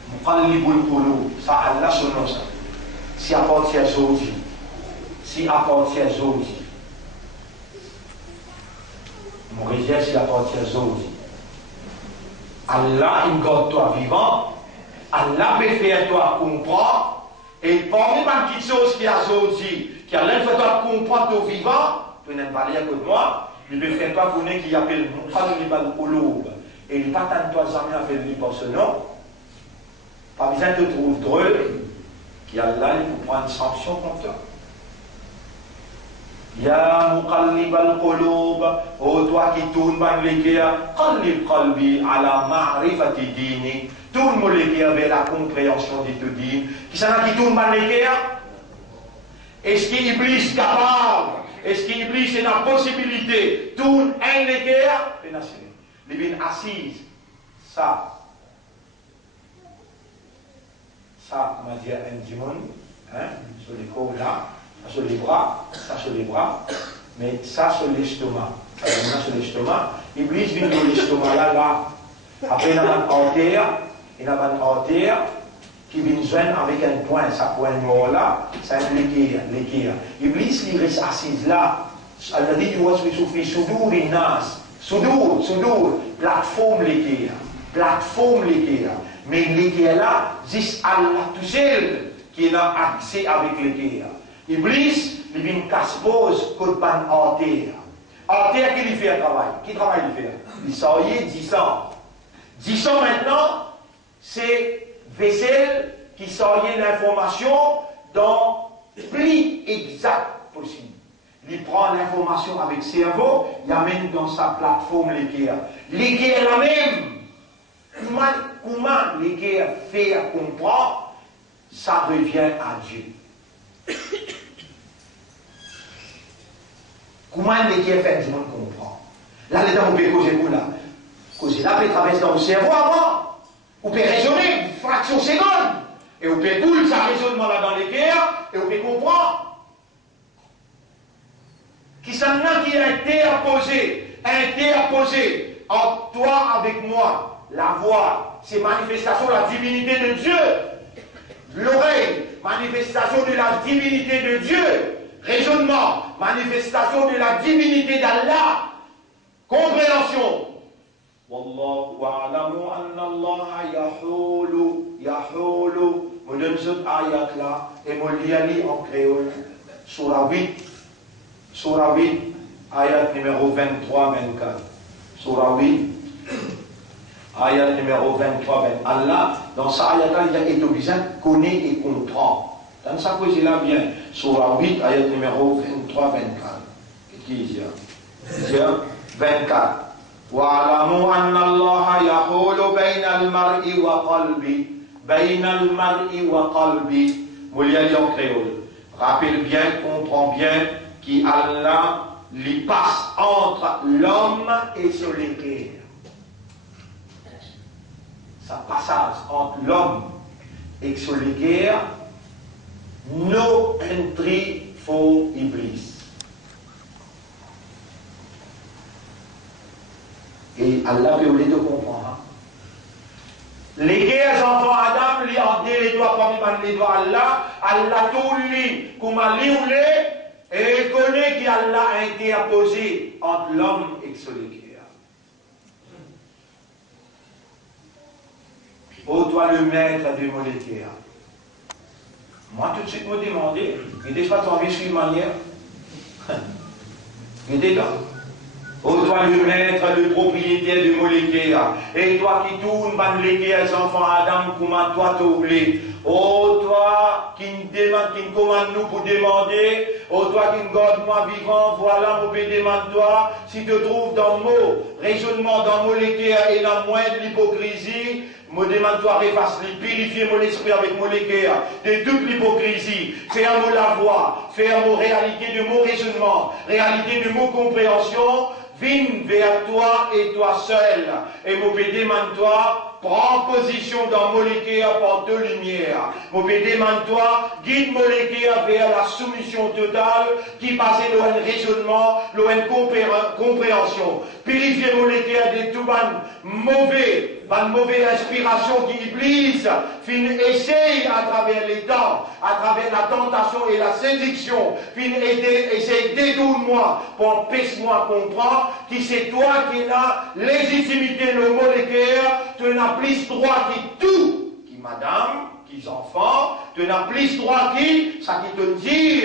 muqallibul qulub, ça Allah son nom ça. Si apporte à Zodi, mon réserve si apporte à Zodi. Allah il garde toi vivant, Allah peut faire toi comprendre, et parmi les petites choses qui a Zodi, qui a l'air fait toi comprendre toi vivant, tu n'aimes pas lire que moi, il peut faire toi connaître qui appelle muqallibul qulub. Et il ne pas tant toi jamais avec lui pour ce nom. Pas besoin de te trouver drôle, qui a là pour prendre une sanction contre toi. Ya muqallib al-qulub, ô toi qui tourne ban les cœurs, qallib qalbi ala ma'rifati dini, tourne mon les cœurs vers la compréhension de ton dîme. Qui s'en a qui tourne ban les cœurs? Est-ce qu'Iblis est capable? Est-ce qu'Iblis a la possibilité? Tourne un les cœurs? Il vient assise, ça, on va dire un dimon, hein, sur les côtes là. Sur les bras, ça sur les bras, mais ça sur l'estomac. Ça vient sur l'estomac. Iblis vient dans l'estomac là. Après, il y a une artère qui vient joindre avec un point, ça point noir là, c'est un l'équerre. Iblis, il reste assis là. Elle dit, tu vois, il fait soudour, il nasse. Soudour, plateforme l'équerre. Mais l'équerre là, juste Allah tout seul qui a accès avec l'équerre. Iblis, il vient casse-pose contre une artère. Artère qui lui fait un travail. Qui travaille il fait? Il sort 10 ans. 10 ans maintenant, c'est vaisselle qui sort l'information dans le plus exact possible. Il prend l'information avec le cerveau, il amène dans sa plateforme l'équerre. L'équerre la même. Comment l'équerre fait comprendre, ça revient à Dieu. Comment l'équerre fait, du monde comprend. Là, les gens, on peut causer pour là. Causer là, on peut traverser dans le cerveau avant. On peut raisonner, une fraction seconde. Et on peut couler ça raisonnement là dans l'équerre, et on peut comprendre. Qui s'en a qui est interposé entre toi avec moi. La voix, c'est manifestation de la divinité de Dieu. L'oreille, manifestation de la divinité de Dieu. Raisonnement, manifestation de la divinité d'Allah. Compréhension. Wallahu a'lamu anna Allah yahulu. Je donne cette ayat là et je lis en créole. Surah 8, ayat numéro 23-24. Surah 8. Ayat numéro 23, Allah, dans sa ayat-là, il a été obligé, connaît et comprend. Dans sa cause, il a bien. Surah 8, ayat numéro 23, 24. Qu'est-ce qu'il dit? Il dit 24. وَاعْلَمُوا أَنَّ اللَّهَ يَحُولُ بَيْنَ الْمَرْءِ وَقَلْبِ. بَيْنَ الْمَرْءِ وَقَلْبِ. Mouliali en créole. Rappelle bien, comprends bien, qu'Allah lui passe entre l'homme et son équerre. Ça passage entre l'homme et son équerre, no entry for Iblis. Et Allah veut les deux comprendre. Les enfants Adam, lui ont dit les doigts parmi les doigts Allah tout lui, comme Ali ou les, et connaît qu'Allah a interposé entre l'homme et son équerre. Oh, toi le maître de mon équerre. Moi tout de suite me demandais, il n'est pas tombé sur une manière. Il était là. Oh, toi le maître, le propriétaire de mon équerre. Et toi qui tournes ban l'équerre, les enfants Adam, comment toi t'oublies. Oh, toi qui me demande, qui me commande nous pour demander. Oh, toi qui me garde moi vivant, voilà, mon pédé demande-toi. Si tu te trouves dans mon raisonnement, dans mon équerre et la moindre l'hypocrisie, me demande-toi, purifier mon esprit avec mon équerre de toute l'hypocrisie. Fais à mon la voix, fais à mon réalité de mon raisonnement, réalité de mon compréhension. Viens vers toi et toi seul. Et mon pédé demande-toi, prends position dans mon équerre par deux lumières. Mon pédé demande-toi, guide mon équerre vers la soumission totale qui passe loin de raisonnement, loin de compréhension. Purifier mon équerre de tout mauvaise inspiration qui Iblis essaye à travers les temps, à travers la tentation et la séduction, essaye détourne-moi pour empêcher-moi comprendre que c'est toi qui as légitimité le mot d'équerre, tu n'as plus droit qui tout, qui madame, qui enfants, tu n'as plus droit qui, ça qui te dit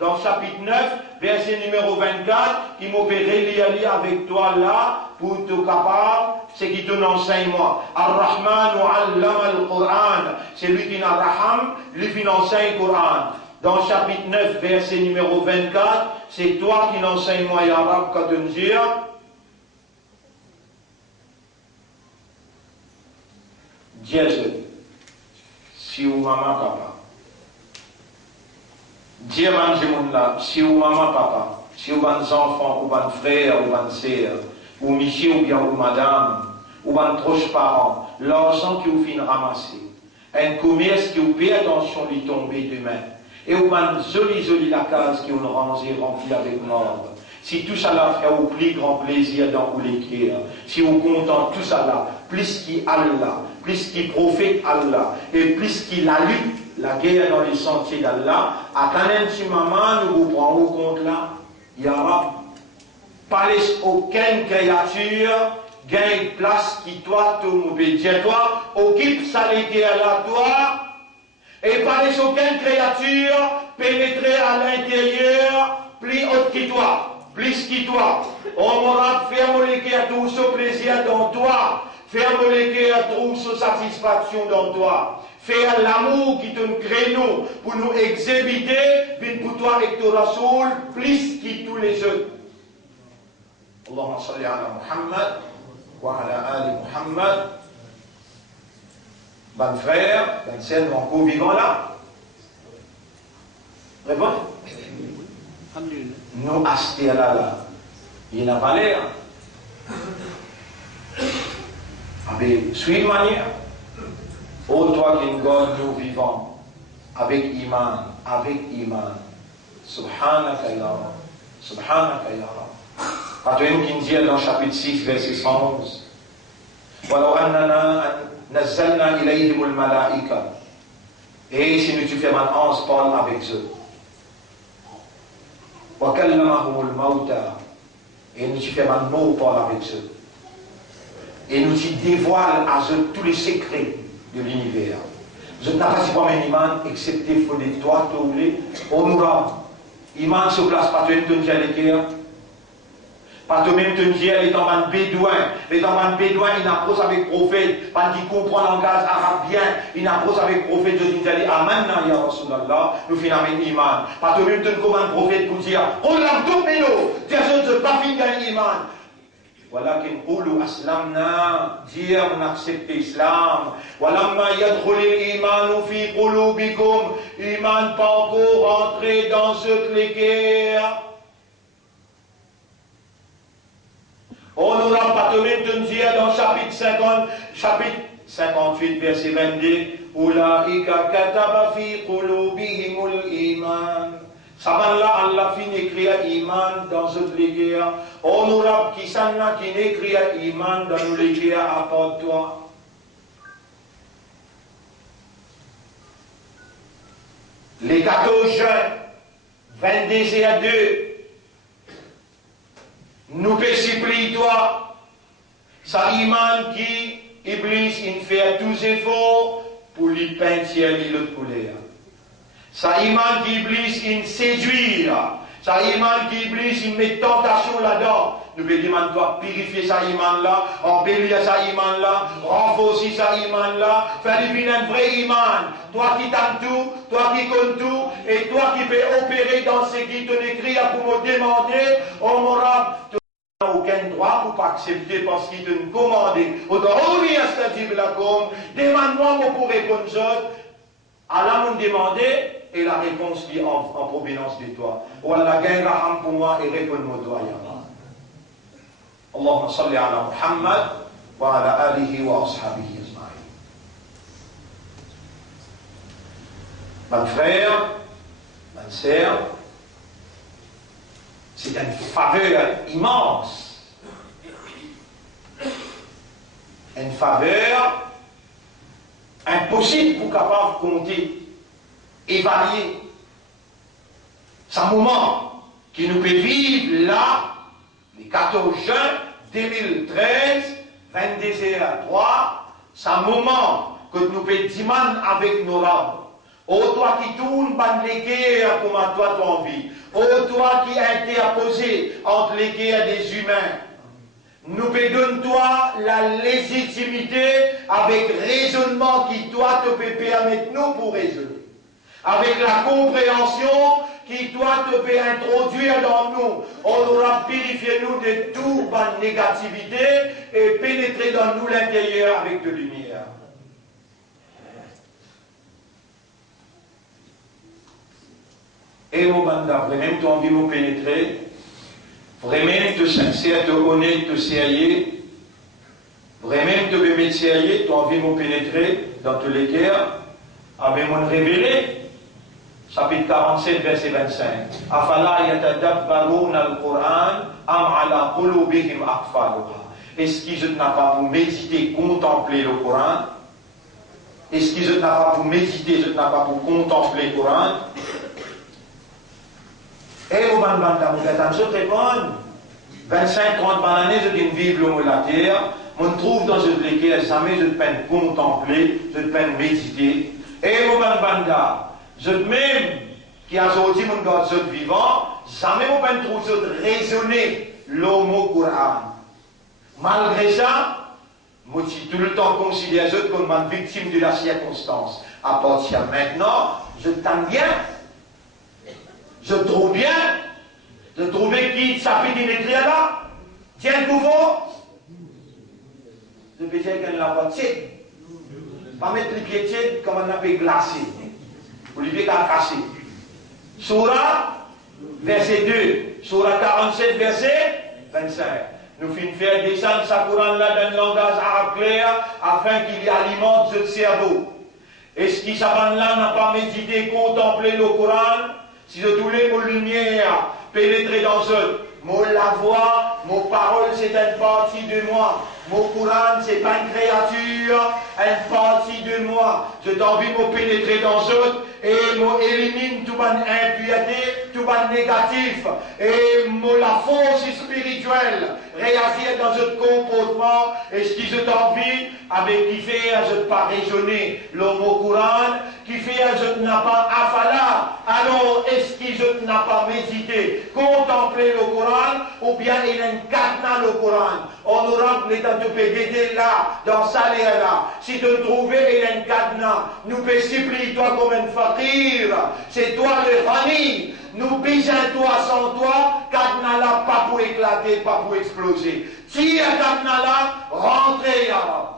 dans le chapitre 9, verset numéro 24, qui m'opérait lire avec toi là, pour te capable, c'est qui te enseigne moi. Ar-Rahman wa allama al-Qur'an. C'est lui qui n'a raham, lui qui enseigne le Coran. Dans le chapitre 9, verset numéro 24, c'est toi qui l'enseigne moi arabe quand tu me dis. Dieu, si ou maman papa. Dieu mange mon là, si ou maman papa, si ou ban enfants, ou ban frères, ou ban sœurs, ou monsieur ou bien ou madame, ou ban proches parents, l'argent que vous finissez ramasser, un commerce qui vous fait attention lui tomber demain, et ou ban joli la case qui on rangé remplie avec mort. Si tout ça là fait au plus grand plaisir dans les cœurs, si vous content tout ça là, plus qui Allah, plus qui prophète Allah, et plus qui la lutte, la guerre dans les sentiers d'Allah, à quand même si maman nous vous prend au compte là, il n'y aura pas aucune créature gagne place qui toi, tout le toi, occupe sa guerre là, toi, et pas aucune créature pénétrer à l'intérieur plus haute que toi. Plus que toi, on m'aura ferme les cœurs, trouve ce plaisir dans toi, ferme les cœurs, trouve ce satisfaction dans toi, faire l'amour qui donne créneau pour nous exhibiter, pour toi avec ton Rasoul, plus que tous les autres. Allahumma salli ala Muhammad, wa ala ali Muhammad. Bon frère, ben c'est mon co-vivant là. Réponds. Nous acheter là, il n'a pas l'air. Avec suite manière, ô toi qui nous vivons, avec iman, subhanaka ya Rab, subhanaka ya Rab. Quand qui dit dans chapitre 6, verset 111, walau annana nazzalna ilayhim al-malaika, et si nous tu fais maintenant, on parle avec eux. Et nous fait un mot parle avec eux. Et nous dévoile à eux tous les secrets de l'univers. Je n'ai pas si bon un iman, excepté faut des toi, tous les honorables. Iman se place pas tout le temps les guerres. Pas tout même te dire, les dans un bédouin, il approche avec le prophète, parce qu'il comprend le langage arabe bien, il approche avec le prophète, je dis, Amanna ya Rasulallah, nous finissons avec l'iman. Pas tout même te comme un prophète pour dire, on l'a tout mélo, dire, je ne pas finir avec l'iman. Voilà qu'il qulu aslamna, dire, on accepte l'islam. Walamma yadkhuli l'imanu fi qulubikum, iman pas encore rentré dans ce cléquer. On n'aura pas donné de dire dans chapitre 58, verset 22, Ulaika kataba fi qulubihimul iman. Sabanla Allah fin écrire iman dans toutes les guerres. On n'aura qui s'en qui n'écrit iman dans nous les guerres à part toi. Les 14 juin, 22 et 2, nous te supplie toi, ça iman qui Iblis il fait tous les efforts pour lui peindre l'autre couleur. Ça iman qui Iblis il séduire, ça iman qui Iblis il met tentation là-dedans. Nous te demandons toi purifier ça iman là, embellir ça iman là, renforcer ça iman là, faire devenir un vrai iman. Toi qui t'aimes tout, toi qui compte tout, et toi qui peux opérer dans ce qui te écrit pour me demander, on m'aura aucun droit pour pas accepter parce qu'il te commande. Demande-moi pour répondre Allah m'a demandé et la réponse est en provenance de toi. Wallah gagne la pour moi et réponds-moi toi ya Allah. Allahumma salli ala Muhammad wa ala alihi wa ashabihi ajma'in. Mon frère, ma sœur, c'est une faveur immense. Une faveur impossible pour capable de compter, évaluer. C'est un moment qui nous peut vivre là, le 14 juin 2013, 22h03. C'est un moment que nous pouvons demander avec nos rames. Oh, toi qui tournes, ban les guerres, comment toi tu envie. Oh, toi qui as été apposé entre les guerres des humains. Nous donne-toi la légitimité avec raisonnement qui toi te peut permettre nous pour raisonner. Avec la compréhension qui toi te peut introduire dans nous. On aura purifié nous de toute bonne négativité et pénétrer dans nous l'intérieur avec de lumière. Et mon banda, vraiment, tu as envie de me pénétrer, vraiment, tu es sincère, tu es honnête, tu es sérieux, vraiment, tu veux mettre sérieux, tu as envie de me pénétrer dans tous les guerres, avec mon révélé, chapitre 47, verset 25. Afala yatadabbaruna al-Qur'an am ala qulubihim aqfaluha. Est-ce qu'ils n'ont pas pour méditer, contempler le Coran? Est-ce qu'ils n'ont pas pour méditer, n'ont pas pour contempler le Coran? Et au banda, vous êtes en répondre 25-30 années, je dis vivre le la terre, on trouve dans ce lesquels jamais je peine contempler, je peine méditer. Et au banda, je même qui a aujourd'hui mon gars vivant, jamais on peine trouver raisonner l'homo Coran. Malgré ça, moi j'ai tout le temps considéré comme une victime de la circonstance. À partir de maintenant, je t'aime bien. Je trouve bien, je trouvais qui s'appelle écrit là, tiens le nouveau, je peux dire qu'elle n'a pas tiède, pas mettre les pieds tièdes comme on appelle glacé, ou les pieds cassés. Surah, verset 2, Surah 47, verset 25. Nous finissons faire descendre sa Coran là dans le langage arabe clair afin qu'il y alimente ce cerveau. Est-ce qui s'appelle là n'a pas médité, contemplé le Coran? Si je voulais mon lumière pénétrer dans eux, mon la voix, mon parole c'est une partie de moi. Mon Coran c'est pas une créature, une partie de moi. Je t'envie de me pénétrer dans eux et m'élimine toute ma impureté, tout ma négatif et la force spirituelle réagir dans ce comportement. Et ce qui je t'envie avec qui fait je pas raisonner le mot Coran, qui fait je n'ai pas afala. Alors est-ce que je n'ai pas médité, contempler le Coran ou bien il y a une cadenas le Coran? On aura l'état de pédéter là, dans ça et là. Si tu trouvais il y a une cadenas, nous peut supplier toi comme un fakir. C'est toi le famille. Nous bisons toi sans toi, cadenas là, pas pour éclater, pas pour exploser. Tire cadenas là, rentrez là.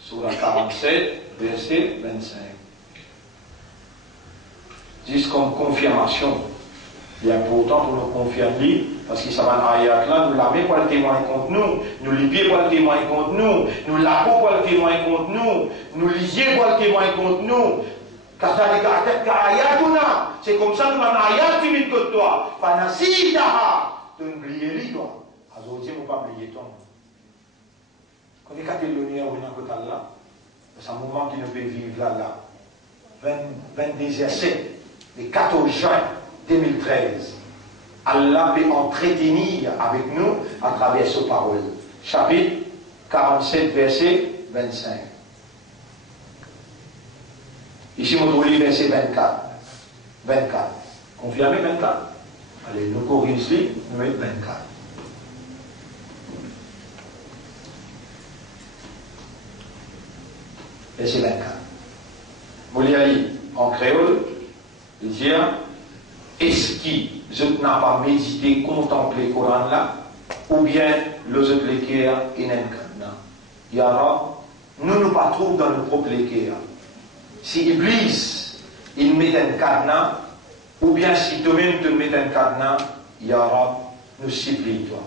Surah 47, verset 25. Juste comme confirmation, il est important pour nous confirmer, parce que ça va dans l'ayat là, nous l'avons pour le témoin contre nous l'ibbions pour le témoin contre nous l'avons pour le témoin contre nous lisions pour le témoin contre nous. C'est comme ça que nous avons ayat qui vient contre toi. Fanasitaha, tu n'oublies toi. Aujourd'hui, on ne va pas oublier toi. Quand on est catégorie au Nakotal là, c'est un moment qui nous peut vivre là. 22h7, le 14 juin 2013. Allah peut entretenir avec nous à travers ses paroles. Chapitre 47, verset 25. Ici, on trouve le verset 24. 24. Confirmez 24. Allez, nous corrigeons ici, nous mettons 24. Verset 24. Vous lire en créole, dire est-ce que je n'ai pas médité, contemplé le Coran là, ou bien le autre l'équerre et n'en Yara, nous ne pas trouvons dans le propre l'équerre. Si Iblis, il met un cadenas, ou bien si toi-même te mets un cadenas, Yara, nous supplie toi.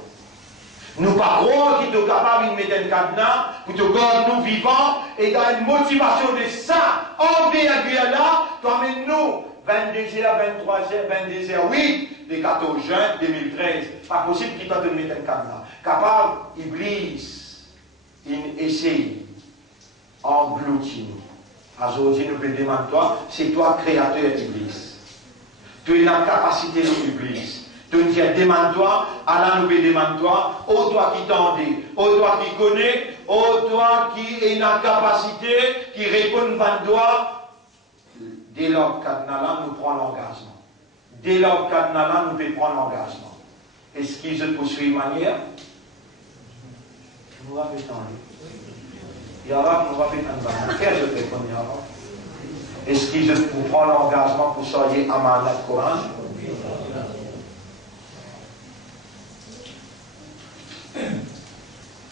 Nous pas croire qu'il est capable de mettre un cadenas pour te garder nous vivants et dans une motivation de ça, envers là, toi-même nous, 22h, 23h, 22h08, le 14 juin 2013. Pas possible qu'il te mette un cadenas. Capable, Iblis, il essaye d'engloutir nous. Aujourd'hui, nous pouvons demander toi, c'est toi créateur d'Iblis. Tu as la capacité de l'Iblis. Tu nous dis, demande-toi, Allah nous demande-toi, ô toi qui t'endis, ô toi qui connais, ô toi qui est la capacité, qui répond à toi. Dès lors que nous prenons l'engagement. Dès lors que nous pouvons prendre l'engagement. Est-ce qu'il se poursuit de manière? Nous va faire Yarab, nous va faire un bain. Qu'est-ce que je fais comme Yarab? Est-ce que je vous prends l'engagement pour soyez amanat Coran?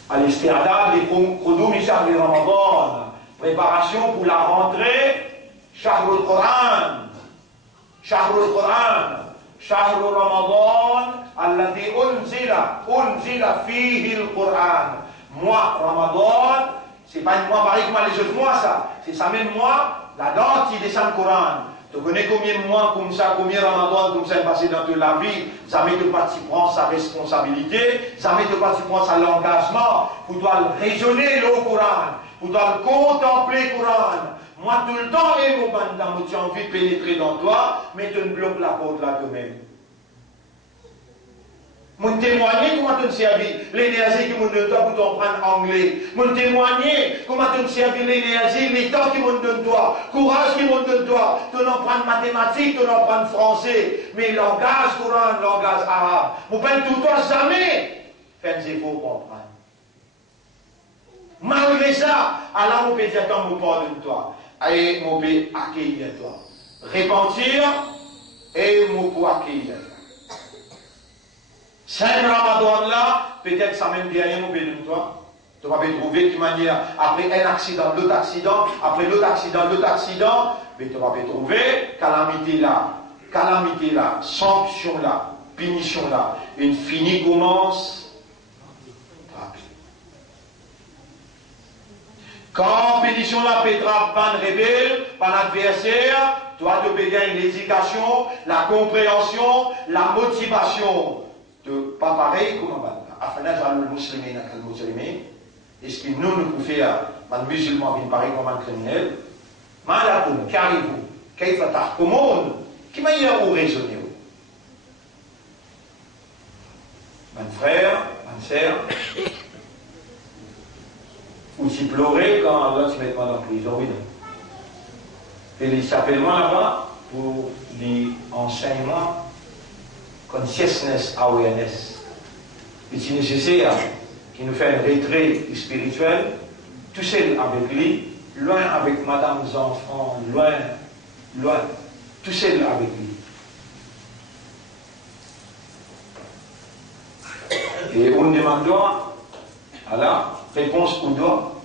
Al-Isti'adad li Qudumi Shahri Ramadan. Préparation pour la rentrée. Shahrul Quran. Shahrul Quran. Shahru Ramadan. Alladhi unzila fihi al-Quran. Mois Ramadan. C'est pas un mois pareil comme les autres mois, ça. C'est ça même mois, la date qui descend le Coran. Tu connais combien de mois comme ça, combien de Ramadan comme ça est passé dans toute la vie. Jamais tu pas prendre sa responsabilité, jamais tu pas prendre sa l'engagement pour toi raisonner le Coran, pour toi contempler le Coran. Moi tout le temps, et mon bandam, tu as envie de pénétrer dans toi, mais tu ne bloques la porte là toi-même. Mon témoigner comment tu servi l'énergie qui m'ont donné toi pour t'apprendre anglais. Mon témoigner comment tu servi l'énergie, les temps qui m'ont donné toi, courage qui m'ont donné toi, tu apprendre mathématiques, tu apprendre français, mais langage courant, langage arabe. Mon père tout toi jamais faire des efforts pour comprendre. Malgré ça, alors mon père dit attends, mon pardonne toi, et mon père accueillir toi, repentir et mon pour accueillir. 5 Ramadan là, peut-être ça même derrière mon bénin toi. Tu vas me trouver de manière, après un accident, l'autre accident, après l'autre accident, mais tu vas me trouver calamité là, sanction là, punition là. Une finie commence. Quand punition là, Petra, pan rebelle, pan adversaire, toi tu peux gagner l'éducation, la compréhension, la motivation. Pas pareil comme un bal. Afin d'être le musulman, est-ce que nous pouvons faire un musulman qui pareil comme un criminel? Malakoum, qu'arrive-vous? Qu'est-ce que vous monde? Qui m'a dit à vous raisonner? Mon frère, ma sœur, ou si pleurer quand Allah se met pas dans la prison, oui. Et les s'appellement là-bas pour les enseignements. Consciousness awareness. Et c'est nécessaire qu'il nous fait un retrait spirituel, tout seul avec lui, loin avec madame enfants, loin, tout seul avec lui. Et on demande à la réponse au doigt,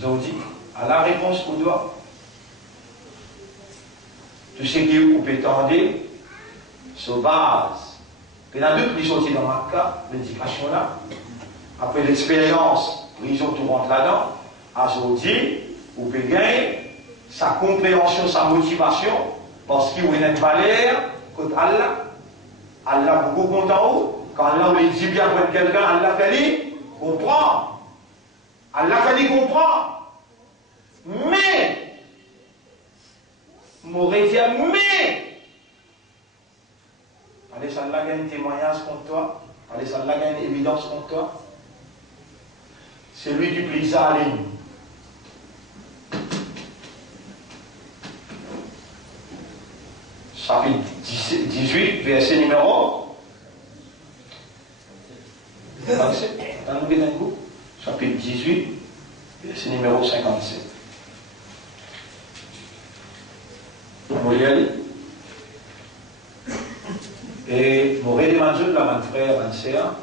Zodi, à la réponse au doigt. Tout ce qui vous peut tendre, sur base. Il y en a deux qui sont sortis dans ma cas, l'éducation là. Après l'expérience, ils ont tout rentré là-dedans. À Zodi, vous pouvez gagner sa compréhension, sa motivation, parce qu'il y a une valeur contre Allah. Allah beaucoup content. Quand Allah vous dit bien pour quelqu'un, Allah fait comprendre. Allah fait comprendre. Mais, m'aurait dit, mais, allez, ça là gagne un témoignage contre toi. Allez, ça là gagne une évidence contre toi. C'est lui qui plie ça à ligne. Chapitre 18, verset numéro 57. Chapitre 18, verset numéro 57. Vous y aller? Et mon redemandeur de mon frère, mon sœur,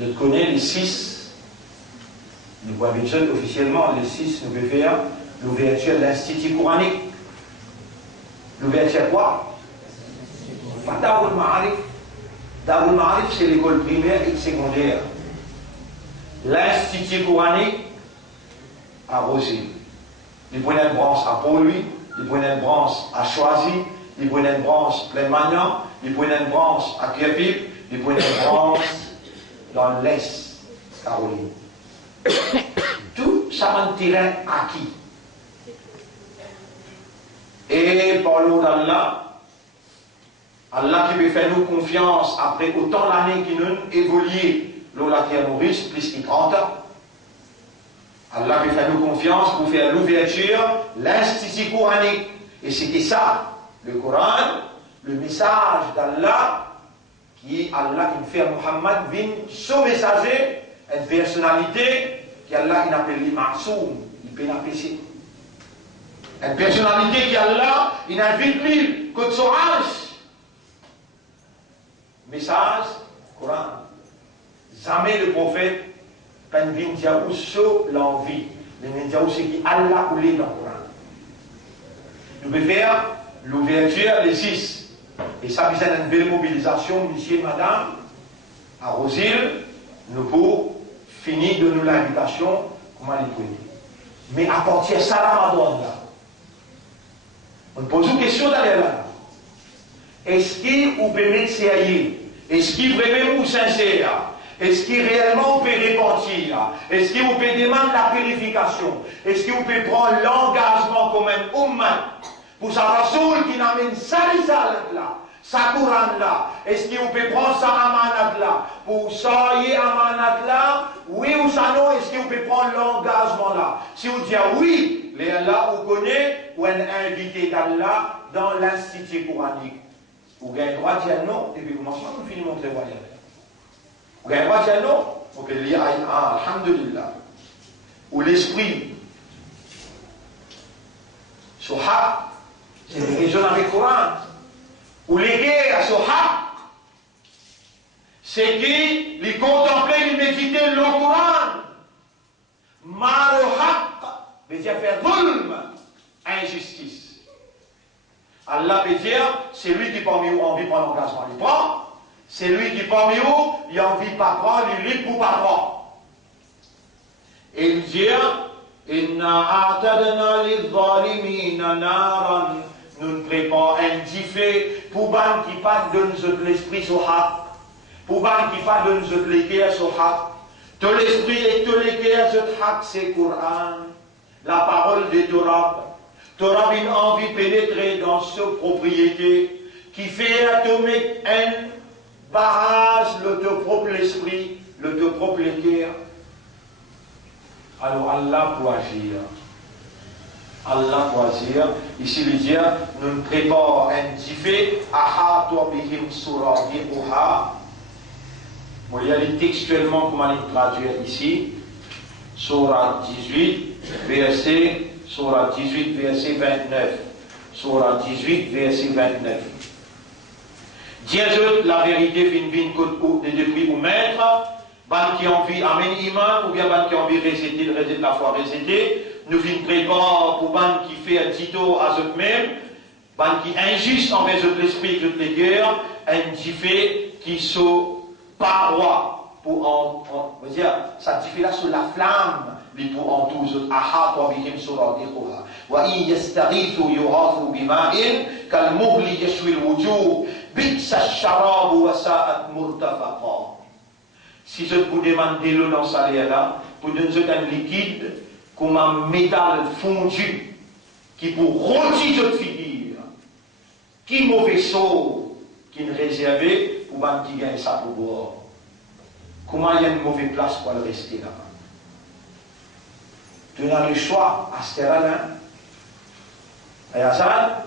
je connais les 6. Nous voyons habituellement, officiellement, les 6, nous devons faire l'ouverture de l'Institut coranique. L'ouverture quoi? Pas Darul Ma'arif. Darul Ma'arif, c'est l'école primaire et secondaire. L'Institut coranique à Rosé. Il prenait une branche à Pont-Louis, il prenait une branche à Choisy, il prenait une branche plein Magnan, il prenait une branche à Crépy, il prenait une branche dans l'Est, Caroline. Tout ça un terrain acquis. Et par l'eau d'Allah, Allah qui veut faire nous confiance après autant d'années qui nous évolué, l'eau la terre Maurice, plus de 30 ans. Allah veut faire nous confiance pour faire l'ouverture, l'institut coranique. Et c'était ça, le Coran, le message d'Allah qui Allah qui fait à Muhammad vient son messager, une personnalité qui Allah qui appelle les Ma'soum, il peut l'appeler. Une personnalité qui Allah il invite lui que son âge. Message, Coran. Jamais le prophète pas vient dire où c'est l'envie, mais vient dire où c'est qui Allah ou les dans le Coran. Nous pouvons faire l'ouverture les 6. Et ça besoin d'une belle mobilisation, monsieur et madame, à Rosil, nous pouvons finir de nous l'invitation, comment les prendre. Mais à partir de ça, la Madonna, là, on pose une question derrière là. Est-ce que vous pouvez mettre sérieux? Est-ce qu'il vraiment vous sincère? Est-ce qu'il réellement vous peut repentir? Est-ce que vous pouvez demander la purification? Est-ce que vous pouvez prendre l'engagement comme un ummat pour sa rasoul qui n'amène ça là, sa Coran là? Est-ce que vous pouvez prendre sa amanat là? Pour ça y est amanat là? Oui ou ça non? Est-ce que vous pouvez prendre l'engagement là? Si vous dites oui, là vous connaissez ou un invité d'Allah dans l'institut coranique. Vous avez le droit de dire non, et puis commencement, vous finissez montrer voyage. Vous avez le droit de dire non, vous pouvez lire alhamdulillah. Ou l'esprit, soha, c'est une raison avec le Coran. Ou les guerres, soha, c'est qui les contempler, les méditer le Coran. Marohaq, veut dire faire zulm, injustice. Allah peut dire, c'est lui qui parmi vous a envie de prendre l'engagement, il prend. C'est lui qui parmi vous, il a envie de pas prendre, il lit pour pas prendre. Et il dit, Inna a'tadna lidh-dhalimina naran, nous ne préparons un diffé pour ban qui pas donne l'esprit sur haq, pour ban qui pas donne l'équerre sur haq. Tout l'esprit et tout l'équerre sur haq, c'est Coran, la parole de Torah. Torah a une envie de pénétrer dans cette propriété qui fait atomique un barrage, le te propre l'esprit, le te propre l'équerre. Alors Allah pour agir. Allah pour agir. Ici, il dit, nous préparons un diffé, aha, toi, bihim, surah, bihuha. Bon, il y a les textuellement, comment il traduire ici. Surah 18, verset. Surah 18, verset 29. Surah 18, verset 29. Dis-je la vérité, depuis ou maître, ban qui ont envie amène iman, ou bien ban qui ont envie réciter la foi réciter, nous fin préparons pour ban qui fait un tito à eux-mêmes, ban qui injuste envers l'esprit de les guerres, un diffé qui sont paroi pour on veut dire, ça diffé là sur la flamme. pour en tous ahata bihim suradiquha wa in yastaghithu yughathu bima'in kalmuhli yashwi alwujuh bi'sa ash-sharab wa sa'at murtafaqa. Si je vous demande de l'eau dans sa là, pour donner un liquide comme un métal fondu qui pour rôtir votre figure, qui mauvais saut, qui ne réservé pour un qui gagne ça pour boire. Comment il y a une mauvaise place pour le rester là-bas? Tu as le choix à ce terrain-là. Et à ça,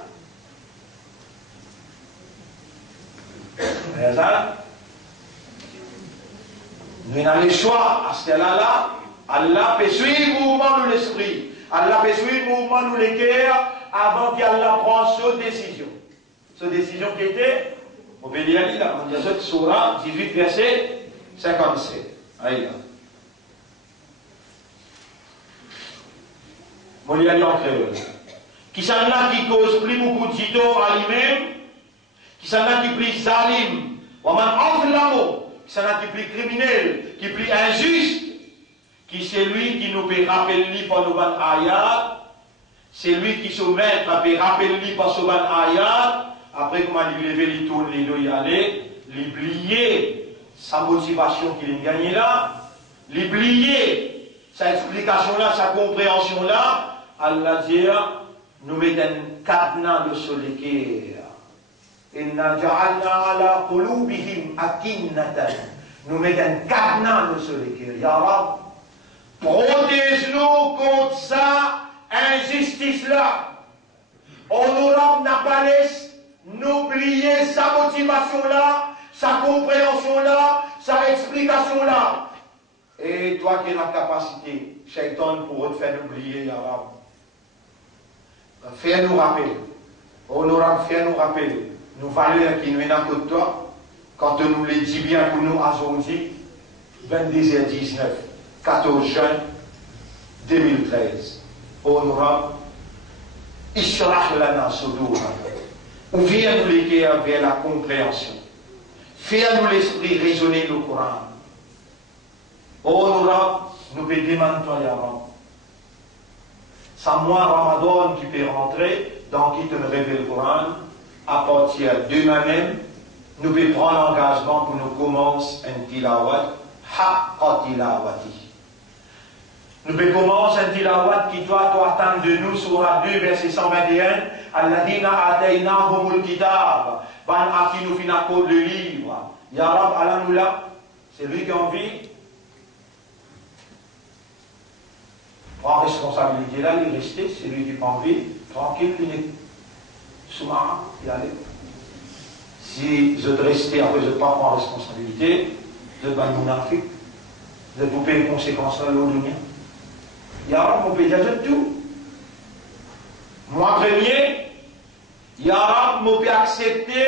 nous avons le choix à ce terrain-là. Allah peut suivre le mouvement de l'esprit. Allah peut suivre le mouvement de l'équerre avant qu'Allah prenne cette décision. Cette décision qui était, on peut dire, on dit cette Surah 18, verset 57. Aïe. On y aller en créole. Qui s'en a qui cause plus beaucoup de tito à lui-même, qui s'en a qui plus zalim, ou même entre l'amour, qui s'en a qui plus criminel, qui plus injuste, qui c'est lui qui nous peut rappeler par nos ban ayat, c'est lui qui se met à rappeler par ce ban ayat, après comment il lever les tournes, les deux y aller, l'oublier sa motivation qu'il a gagné là, l'oublier sa explication là, sa compréhension là, Allah dit, nous mettons un cadenas de ce l'équerre. Inna ja'alna ala qulubihim akinnatan. Nous mettons un cadenas de ce l'équerre. Ya Rab, protège-nous contre ça, injustice là. On nous n'a pas laissé n'oublier sa motivation là, sa compréhension là, sa explication là. Et toi qui as la capacité, Shaitan, pour te faire oublier, Ya Rab. Fais-nous rappeler, honorable, fais-nous rappeler nos valeurs qui nous viennent à côté de toi, quand nous les dit bien pour nous aujourd'hui, 22h19, 14 juin 2013. Honorable, Ishrah lana sudura. Ouvre-nous les cœurs vers la compréhension. Fais-nous l'esprit raisonner le Coran. Honorable, nous pouvons demander toi, Ya Rab. C'est moi, Ramadan, qui peut rentrer, dans qui te révèle le Coran. À partir de demain même, nous pouvons prendre l'engagement pour nous commencer un tilawat, haqqa tilawati. Nous pouvons commencer un tilawat qui doit attendre de nous, surah 2, verset 121, Alladina ataynahumul kitab, ban a qui nous finit le livre. Ya Rab, allons-nous là, c'est lui qui a envie. Prends responsabilité là, il est resté, c'est lui qui a envie, tranquille, il est sous-marin, il allait. Si je te restais après, je ne pas prendre responsabilité, je ne vais pas mounafik, je vais couper les conséquences de l'audunia. Ya Rab, mon pays, j'ai tout. Moi, premier, Ya Rab, mon pays accepté,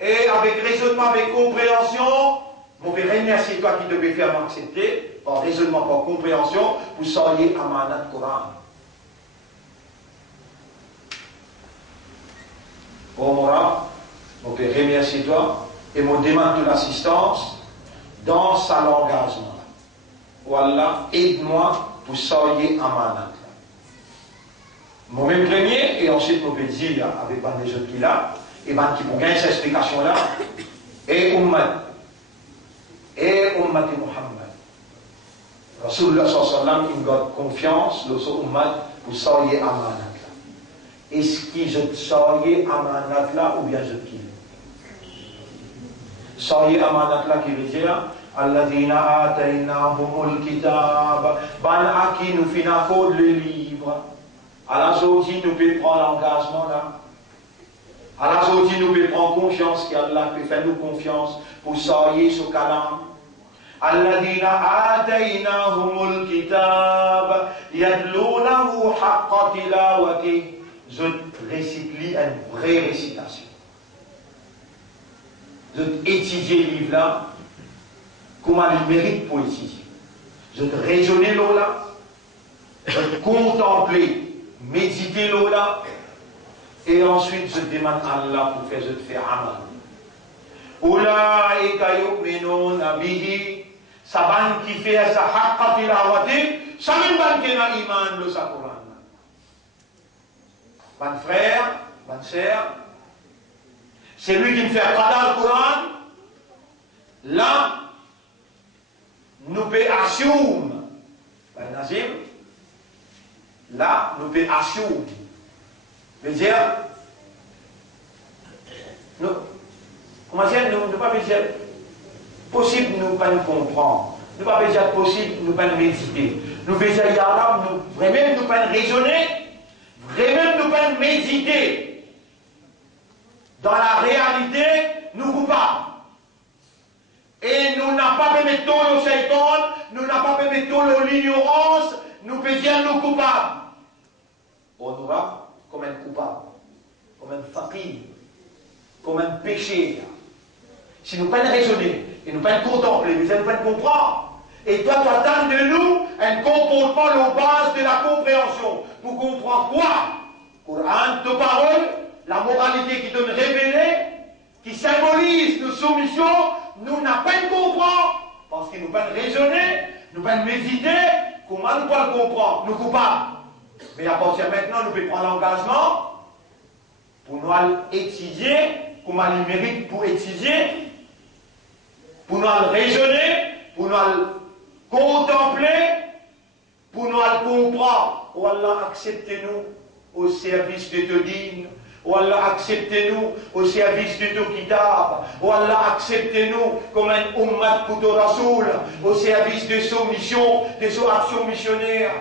et avec raisonnement, avec compréhension, mon pays remercier toi qui devais faire m'accepter, par raisonnement, par compréhension, vous seriez amanat Coran. Oh mon Rab, mon pays remercier toi, et mon demande de l'assistance dans sa l'engagement. Voilà, aide-moi pour soyez amanat. Mon même premier, et ensuite mon peux dire avec des autres qui là, et qui vont gagner cette explication là, et Ummat Muhammad. Rasulullah sallallahu alayhi wa sallam, il a confiance, le Ummat, pour soyez amanat là. Est-ce que je soyez amanat là ou bien je quitte? Soyez amanat là qui veut dire, Alladina ataynahumul kitab, ban a qui nous finit le livre. Alors aujourd'hui, nous pouvons prendre l'engagement là. Alors aujourd'hui, nous pouvons prendre confiance qu'Allah peut faire nous confiance pour soyez ce kalam. Alladina ataynahumul kitab, yadlounahu haqqa tilawati. Je récite une vraie récitation. Je étudier le livre là. Comment il mérite pour étudier. Je te raisonner l'eau là, je te contempler, méditer l'eau là, et ensuite je demande à Allah pour faire, je te fais amal. Ulaika yu'minuna bihi, saban qui fait sa haqqa tilawati, samin ban qui n'a iman le sa Coran. Mon frère, ma sœur, c'est lui qui me fait qadar le Coran, là, nous pouvons assumer, là, nous pouvons assumer. Veut dire, nous, comment dire, nous ne pas dire possible, nous ne pas nous comprendre. Nous ne pas dire possible, nous ne pas nous méditer. Nous pouvons dire, ya nous vraiment nous pas raisonner, vraiment nous pas méditer. Dans la réalité, nous coupables. Et nous n'avons pas permis tout le shaitan, nous n'avons pas permis tout l'ignorance, nous pouvons dire nous coupables. Honorable comme un coupable, comme un faqir, comme un péché. Si nous ne pouvons pas raisonner, et nous ne pouvons pas contempler, nous ne pouvons pas comprendre. Et toi, tu attends de nous un comportement aux bases de la compréhension. Pour comprendre quoi? Coran, de parole, la moralité qui donne révélée, qui symbolise nos soumissions, nous n'avons pas de comprendre, parce que nous ne pouvons pas raisonner, nous ne pouvons pas méditer, comment nous pouvons le comprendre? Nous coupables. Mais à partir de maintenant, nous pouvons prendre l'engagement pour nous étudier, comment il mérite pour étudier, pour nous raisonner, pour nous contempler, pour nous comprendre. Oh Allah, acceptez-nous au service de te dîne. Oh Allah, acceptez-nous au service de ton kitab. Oh Allah, acceptez-nous comme un ummat pour ton rasoul, au service de son mission, de son action missionnaire.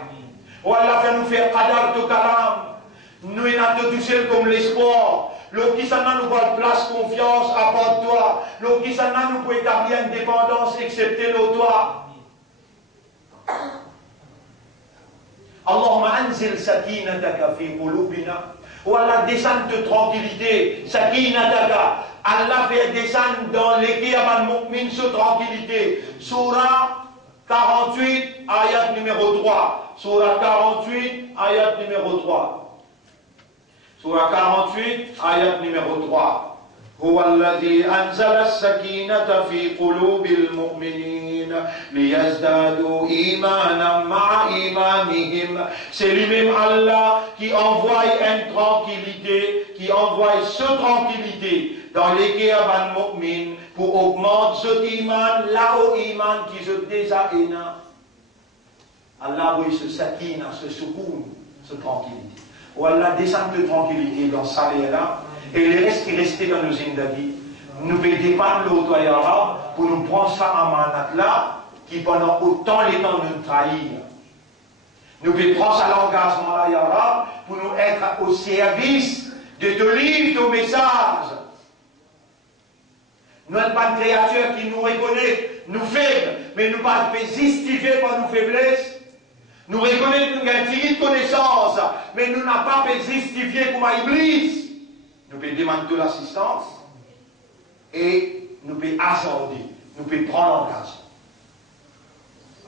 Oh Allah, fais-nous faire qadar ton kalam. Nous, il a tout seul comme l'espoir. L'eau qui s'en a nous pas place confiance à part toi. L'eau qui s'en a nous peut établir une dépendance excepté l'eau toi. Allahumma anzil sakinataka fi qulubina. Ou Allah descend de tranquillité. Sakinataka. Allah fait descendre dans l'équipe al-mu'min sur tranquillité. Surah 48, ayat numéro 3. Surah 48, ayat numéro 3. Surah 48, ayat numéro 3. هو الذي أنزل السكينة في قلوب المؤمنين ليزدادوا إيمانا مع إيمانهم. C'est lui-même Allah qui envoie une tranquillité, qui envoie cette tranquillité dans les guerres al-mu'min pour augmenter ce iman, là où iman qui se désaina. Allah oui ce sakina, ce soukoun, ce tranquillité. Ou Allah descend de tranquillité dans sa là. Et le reste qui restait dans nos zindagi, nous pouvons dépendre l'autre pour nous prendre ça en manat là, qui pendant autant les temps nous trahir. Nous pouvons prendre ça l'engagement là, Yara, pour nous être au service de te livre, nos messages. Nous n'sommes pas une créature qui nous reconnaît, nous faibles, mais nous ne pas justifier par nos faiblesses. Nous reconnaissons nous avons une connaissance, mais nous n'avons pas justifier comme Iblis. Nous pouvons demander de l'assistance et nous pouvons accorder, nous pouvons prendre l'engagement.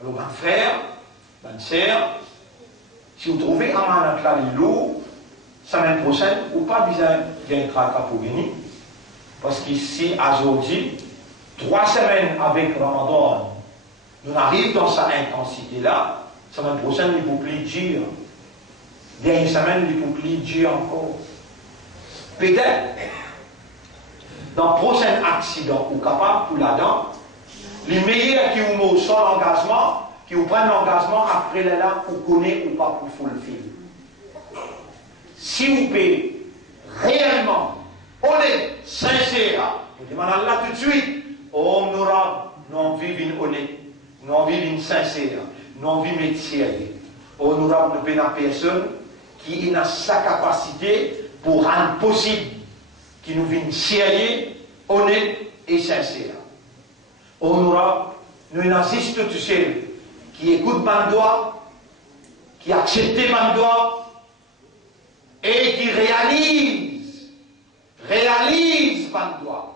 Alors, mon frère, ma sœur, si vous trouvez un manat là, lourd, semaine prochaine, ou pas besoin d'un tracas pour venir, parce qu'ici, aujourd'hui, 3 semaines avec Ramadan, nous arrivons dans cette intensité-là, semaine prochaine, il ne peut plus dire. Dernière semaine, il ne peut plus dire encore. Peut-être, dans le prochain accident, ou capable pour là-dedans, les meilleurs qui vous mettent sur l'engagement, qui vous prennent l'engagement, après là, vous connaissez ou pas pour fulfill. Si vous pouvez réellement, honnête, sincère, vous demandez à Allah tout de suite, oh, nous avons envie honnête, nous avons envie sincère, nous avons envie sérieux. Oh, nous avons une personne qui a sa capacité pour rendre possible qu'il nous vienne sérieux, honnête et sincère. Honorable, nous assistons tout seul qui écoute Bandoa, qui accepte Bandoa et qui réalise Bandoa.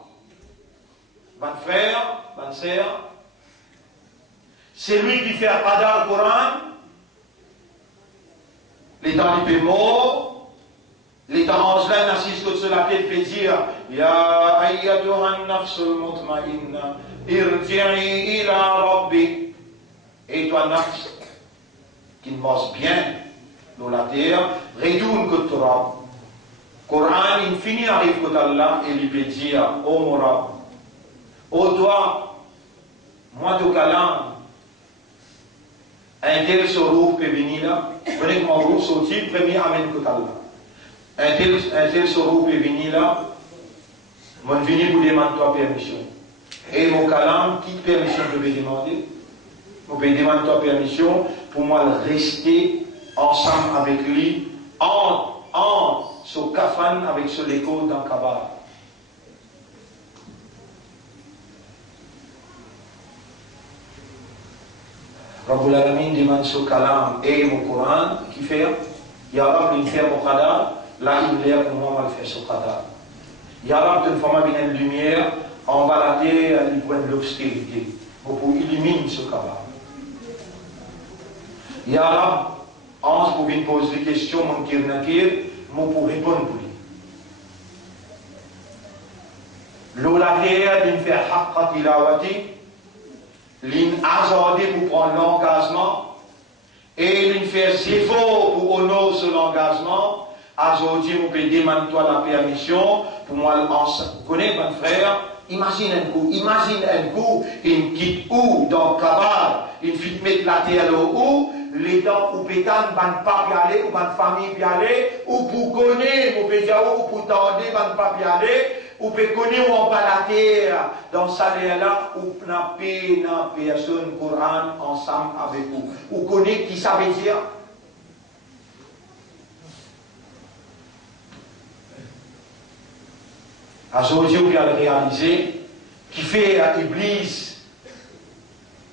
Bon frère, bonne sœur, c'est lui qui fait Qadar le Coran, les temps du mort. L'État angelin assiste que cela fait dire Ya ayyatuhan nafsul mutmainna irji'i ila rabbi. Et toi, nafs, qui marche bien dans la terre, retourne que Torah. Coran, il finit arrive que Allah et lui peut dire ô mon Rab, ô toi, moi de calam, un tel sorou peut venir là, venez que mon roux sorti, premier amène que Allah. Un tel sorou peut venir là, mon venu pour demander toi permission. Et mon calam, qui permission je vais demander? Je vais demander toi permission pour moi rester ensemble avec lui, en ce kafan avec ce l'écho dans Kabar. Rabbul Alamin demande ce kalam et mon Coran qui fait Ya Rab, il fait mon qadar. Là, il est pour moi, on va le faire sur Qadar. Ya Rab, d'une forme bien une lumière, on va la terre, il voit de l'obscurité. Pour illuminer ce Qadar. Ya Rab, on pour venir poser des questions, mon kirnakir, moi pour répondre pour lui. L'eau la terre, d'une faire haqqa tilawati, l'in azadé pour prendre l'engagement, et l'in faire zéro pour honorer ce l'engagement. Aujourd'hui, vous pouvez demander toi la permission pour moi ensemble. Vous connaissez, mon frère? Imagine un coup, une quitte où dans le Kabar, une fille mettre la terre où, les dents ou pétan, ban pas y aller, ou ban famille y aller, ou pour connaître, ou pour tendre, ban pas y aller, ou pour connaître où on va la terre, dans ce salaire-là, ou n'a personne Coran ensemble avec vous. Ou connaître qui ça veut dire? Aujourd'hui, on vient le réaliser, qui fait à Iblis,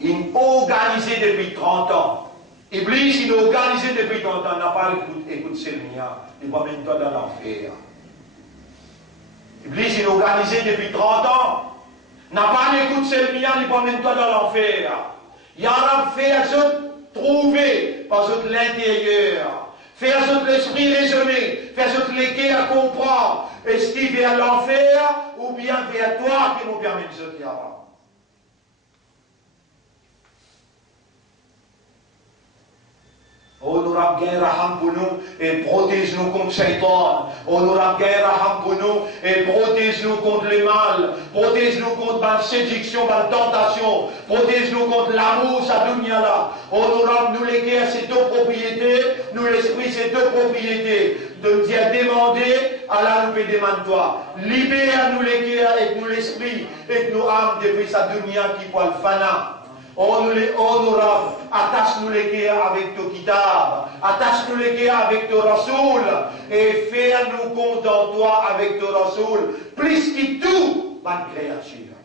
il organisé depuis 30 ans. Iblis, il a organisé depuis 30 ans, n'a pas écouté le mien, il va même toi dans l'enfer. Iblis, il a organisé depuis 30 ans, n'a pas écouté le mien, il va même toi dans l'enfer. Il y a fait à se trouver par l'intérieur. Faire notre l'esprit raisonner, faire notre léguer à comprendre, est-ce qu'il vers l'enfer ou bien vers toi qui nous permet de se dire. Oh, nous avons gagné raham pour nous et protège-nous contre Shaitan. Oh, nous avons gagné raham pour nous et protège-nous contre le mal. Protège-nous contre la séduction, la tentation. Protège-nous contre l'amour, sa dunya là. Oh, nous les guerres, ces deux propriétés. Nous l'esprit, ces deux propriétés. De dire demander, Allah nous peut demander toi. Libère nous les guerres et nous l'esprit et nous âmes depuis sa dunya qui voit le fana. Oh, nous attache-nous les guerres avec ton kitab, attache-nous les guerres avec ton rasoul, et fais-nous compte en toi avec ton rasoul, plus que tout, ma créature.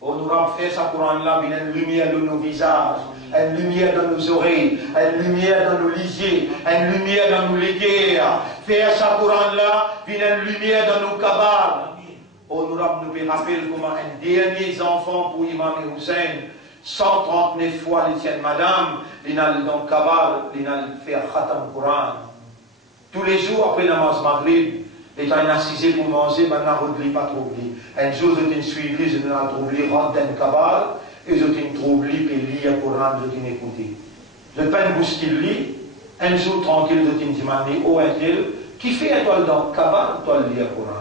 Oh, nous avons fait ça Coran-là, une lumière dans nos visages, une lumière dans nos oreilles, une lumière dans nos lisiers, une lumière dans nos guerres. Faire ça Coran-là, une lumière dans nos cabanes. Oh, nous nous rappelle comment un dernier enfant pour Imam Hussein, 139 fois les tiennes madame, il a dans le Kabbal, il a fait Khatam Quran. Tous les jours après la namaz Maghrib, il a assisé pour manger, maintenant on ne pas trop oublié. Un jour, je t'ai suivi, je n'ai pas trouvé, rentre dans le Kabbal, et je t'ai trouvé, et lire le Coran, je t'ai écouté. Je n'ai pas une bouche qui lit, un jour tranquille, je t'ai demandé, oh, est-il, qui fait étoile dans le Kabbal, toi, lire le Coran?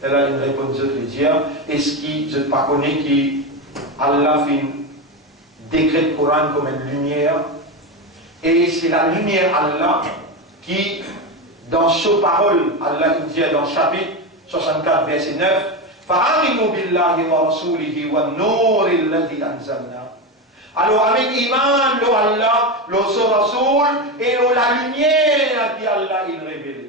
Elle a une réponse de dire, est-ce que je ne pas connais que Allah fait un décret de Coran comme une lumière, et c'est la lumière Allah qui, dans ce parole, Allah dit dans le chapitre 64, verset 9, فَآمِنُوا بِاللَّهِ وَرَسُولِهِ وَالنُّورِ الَّذِي أَنزَلْنَا. Alors avec Iman, le Allah, le Rasoul, et la lumière qui Allah il révèle.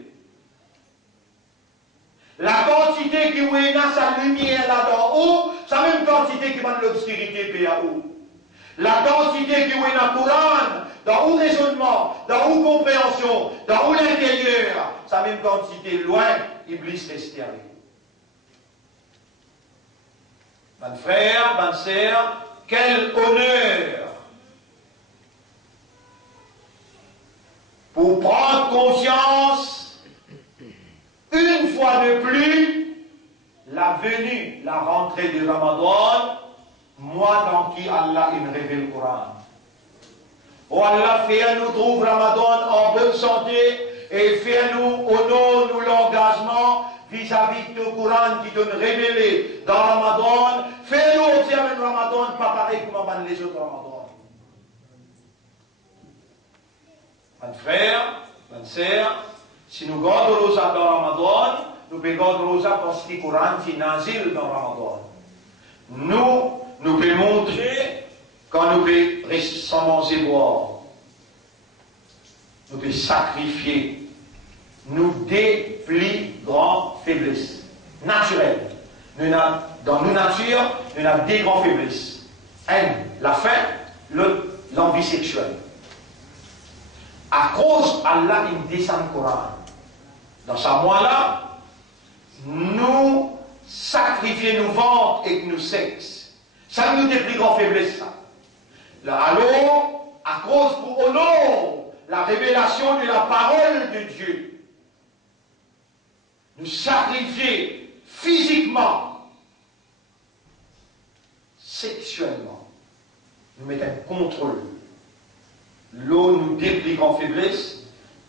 La quantité qui est dans sa lumière là-dedans haut, c'est la même quantité qui va de l'obscurité là haut. La quantité qui est dans le Coran, dans le raisonnement, dans la compréhension, dans l'intérieur, c'est la même quantité loin, Iblis reste avec. Mon frère, ma sœur, quel honneur pour prendre conscience une fois de plus, la venue, la rentrée du Ramadan, moi dans qui Allah il révèle le Coran. Oh Allah, fais-nous trouver Ramadan en bonne santé et fais-nous honorer nous l'engagement vis-à-vis du Coran qui donne révélé dans Ramadan. Fais-nous observer le Ramadan, pas pareil comme les autres Ramadan. Mon frère, ma sœur, si nous gardons rosa dans Ramadan, nous pouvons garder rosa parce que le Coran est nazil dans Ramadan. Nous pouvons montrer quand nous pouvons sans manger boire. Nous pouvons sacrifier. Nous déplier grandes faiblesses naturelles. Dans nos natures, nous avons des grandes faiblesses. La faim, l'envie sexuelle. À cause Allah, il descend le Coran. Dans ce mois-là, nous sacrifions nos ventres et nos sexes. Ça nous des plus grandes faiblesses. Alors, à cause pour honorer la révélation de la parole de Dieu, nous sacrifions physiquement, sexuellement, nous mettons un contrôle. L'eau nous déplie en faiblesse,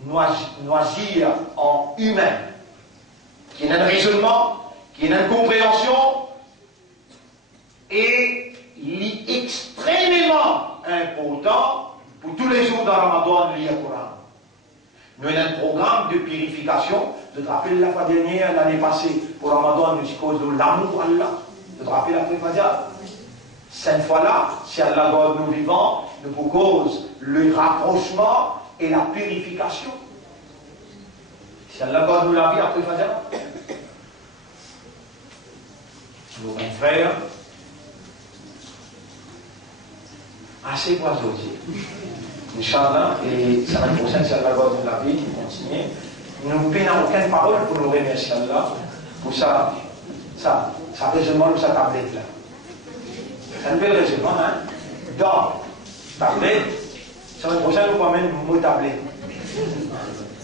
nous agir en humain, qui est un raisonnement, qui est une compréhension, et il est extrêmement important pour tous les jours dans Ramadan lire le Coran. Nous avons un programme de purification. Je te rappelle la fois dernière, l'année passée, pour Ramadan, nous cause de l'amour à Allah. Je te rappelle la fois. Cette fois-là, si Allah garde nous vivants, nous propose le rapprochement et la purification. Si Allah garde la vie après Fajr, nos frères, assez pour aujourd'hui. Inch'Allah, et ça va être prochaine, si Allah garde la vie, nous continuons. Nous n'avons aucune parole pour nous remercier Allah pour ça raisonnement de sa tablette là. C'est un bel raisonnement, hein? Donc, tablette, la semaine prochaine, nous promène le mot tablette.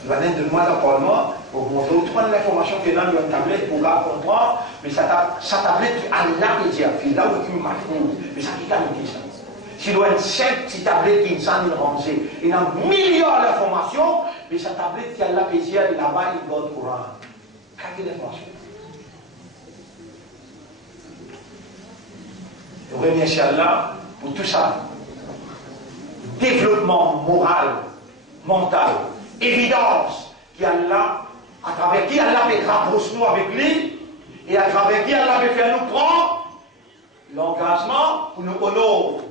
Il va être de moi d'apprendre pour vous montrer l'information qu'il y a dans une tablette pour comprendre, mais sa tablette qui a là, il dit, là où il m'a fait, mais ça qui a dit ça. Si doit être 5 petites tablettes qui sont rangées, il y a millions d'informations, mais sa tablette qui a là, il là-bas, il doit courant. Quelle information? Je remercie Allah pour tout ça. Développement moral, mental, évidence, qui Allah, à travers qui Allah fait rapprocher nous avec lui, et à travers qui Allah fait faire nous prendre l'engagement pour nous honorer.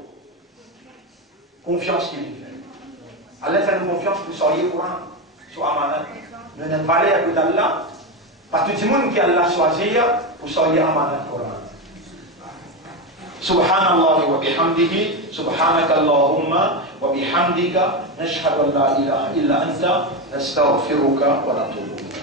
Confiance qu'il fait. Allah fait nous confiance pour soyez Coran, soit amanat. Nous n'avons pas l'air d'Allah, pas tout le monde qui Allah choisi pour soyez amanat Coran. سبحان الله وبحمده سبحانك اللهم وبحمدك نشهد أن لا إله إلا أنت نستغفرك ونتوب إليك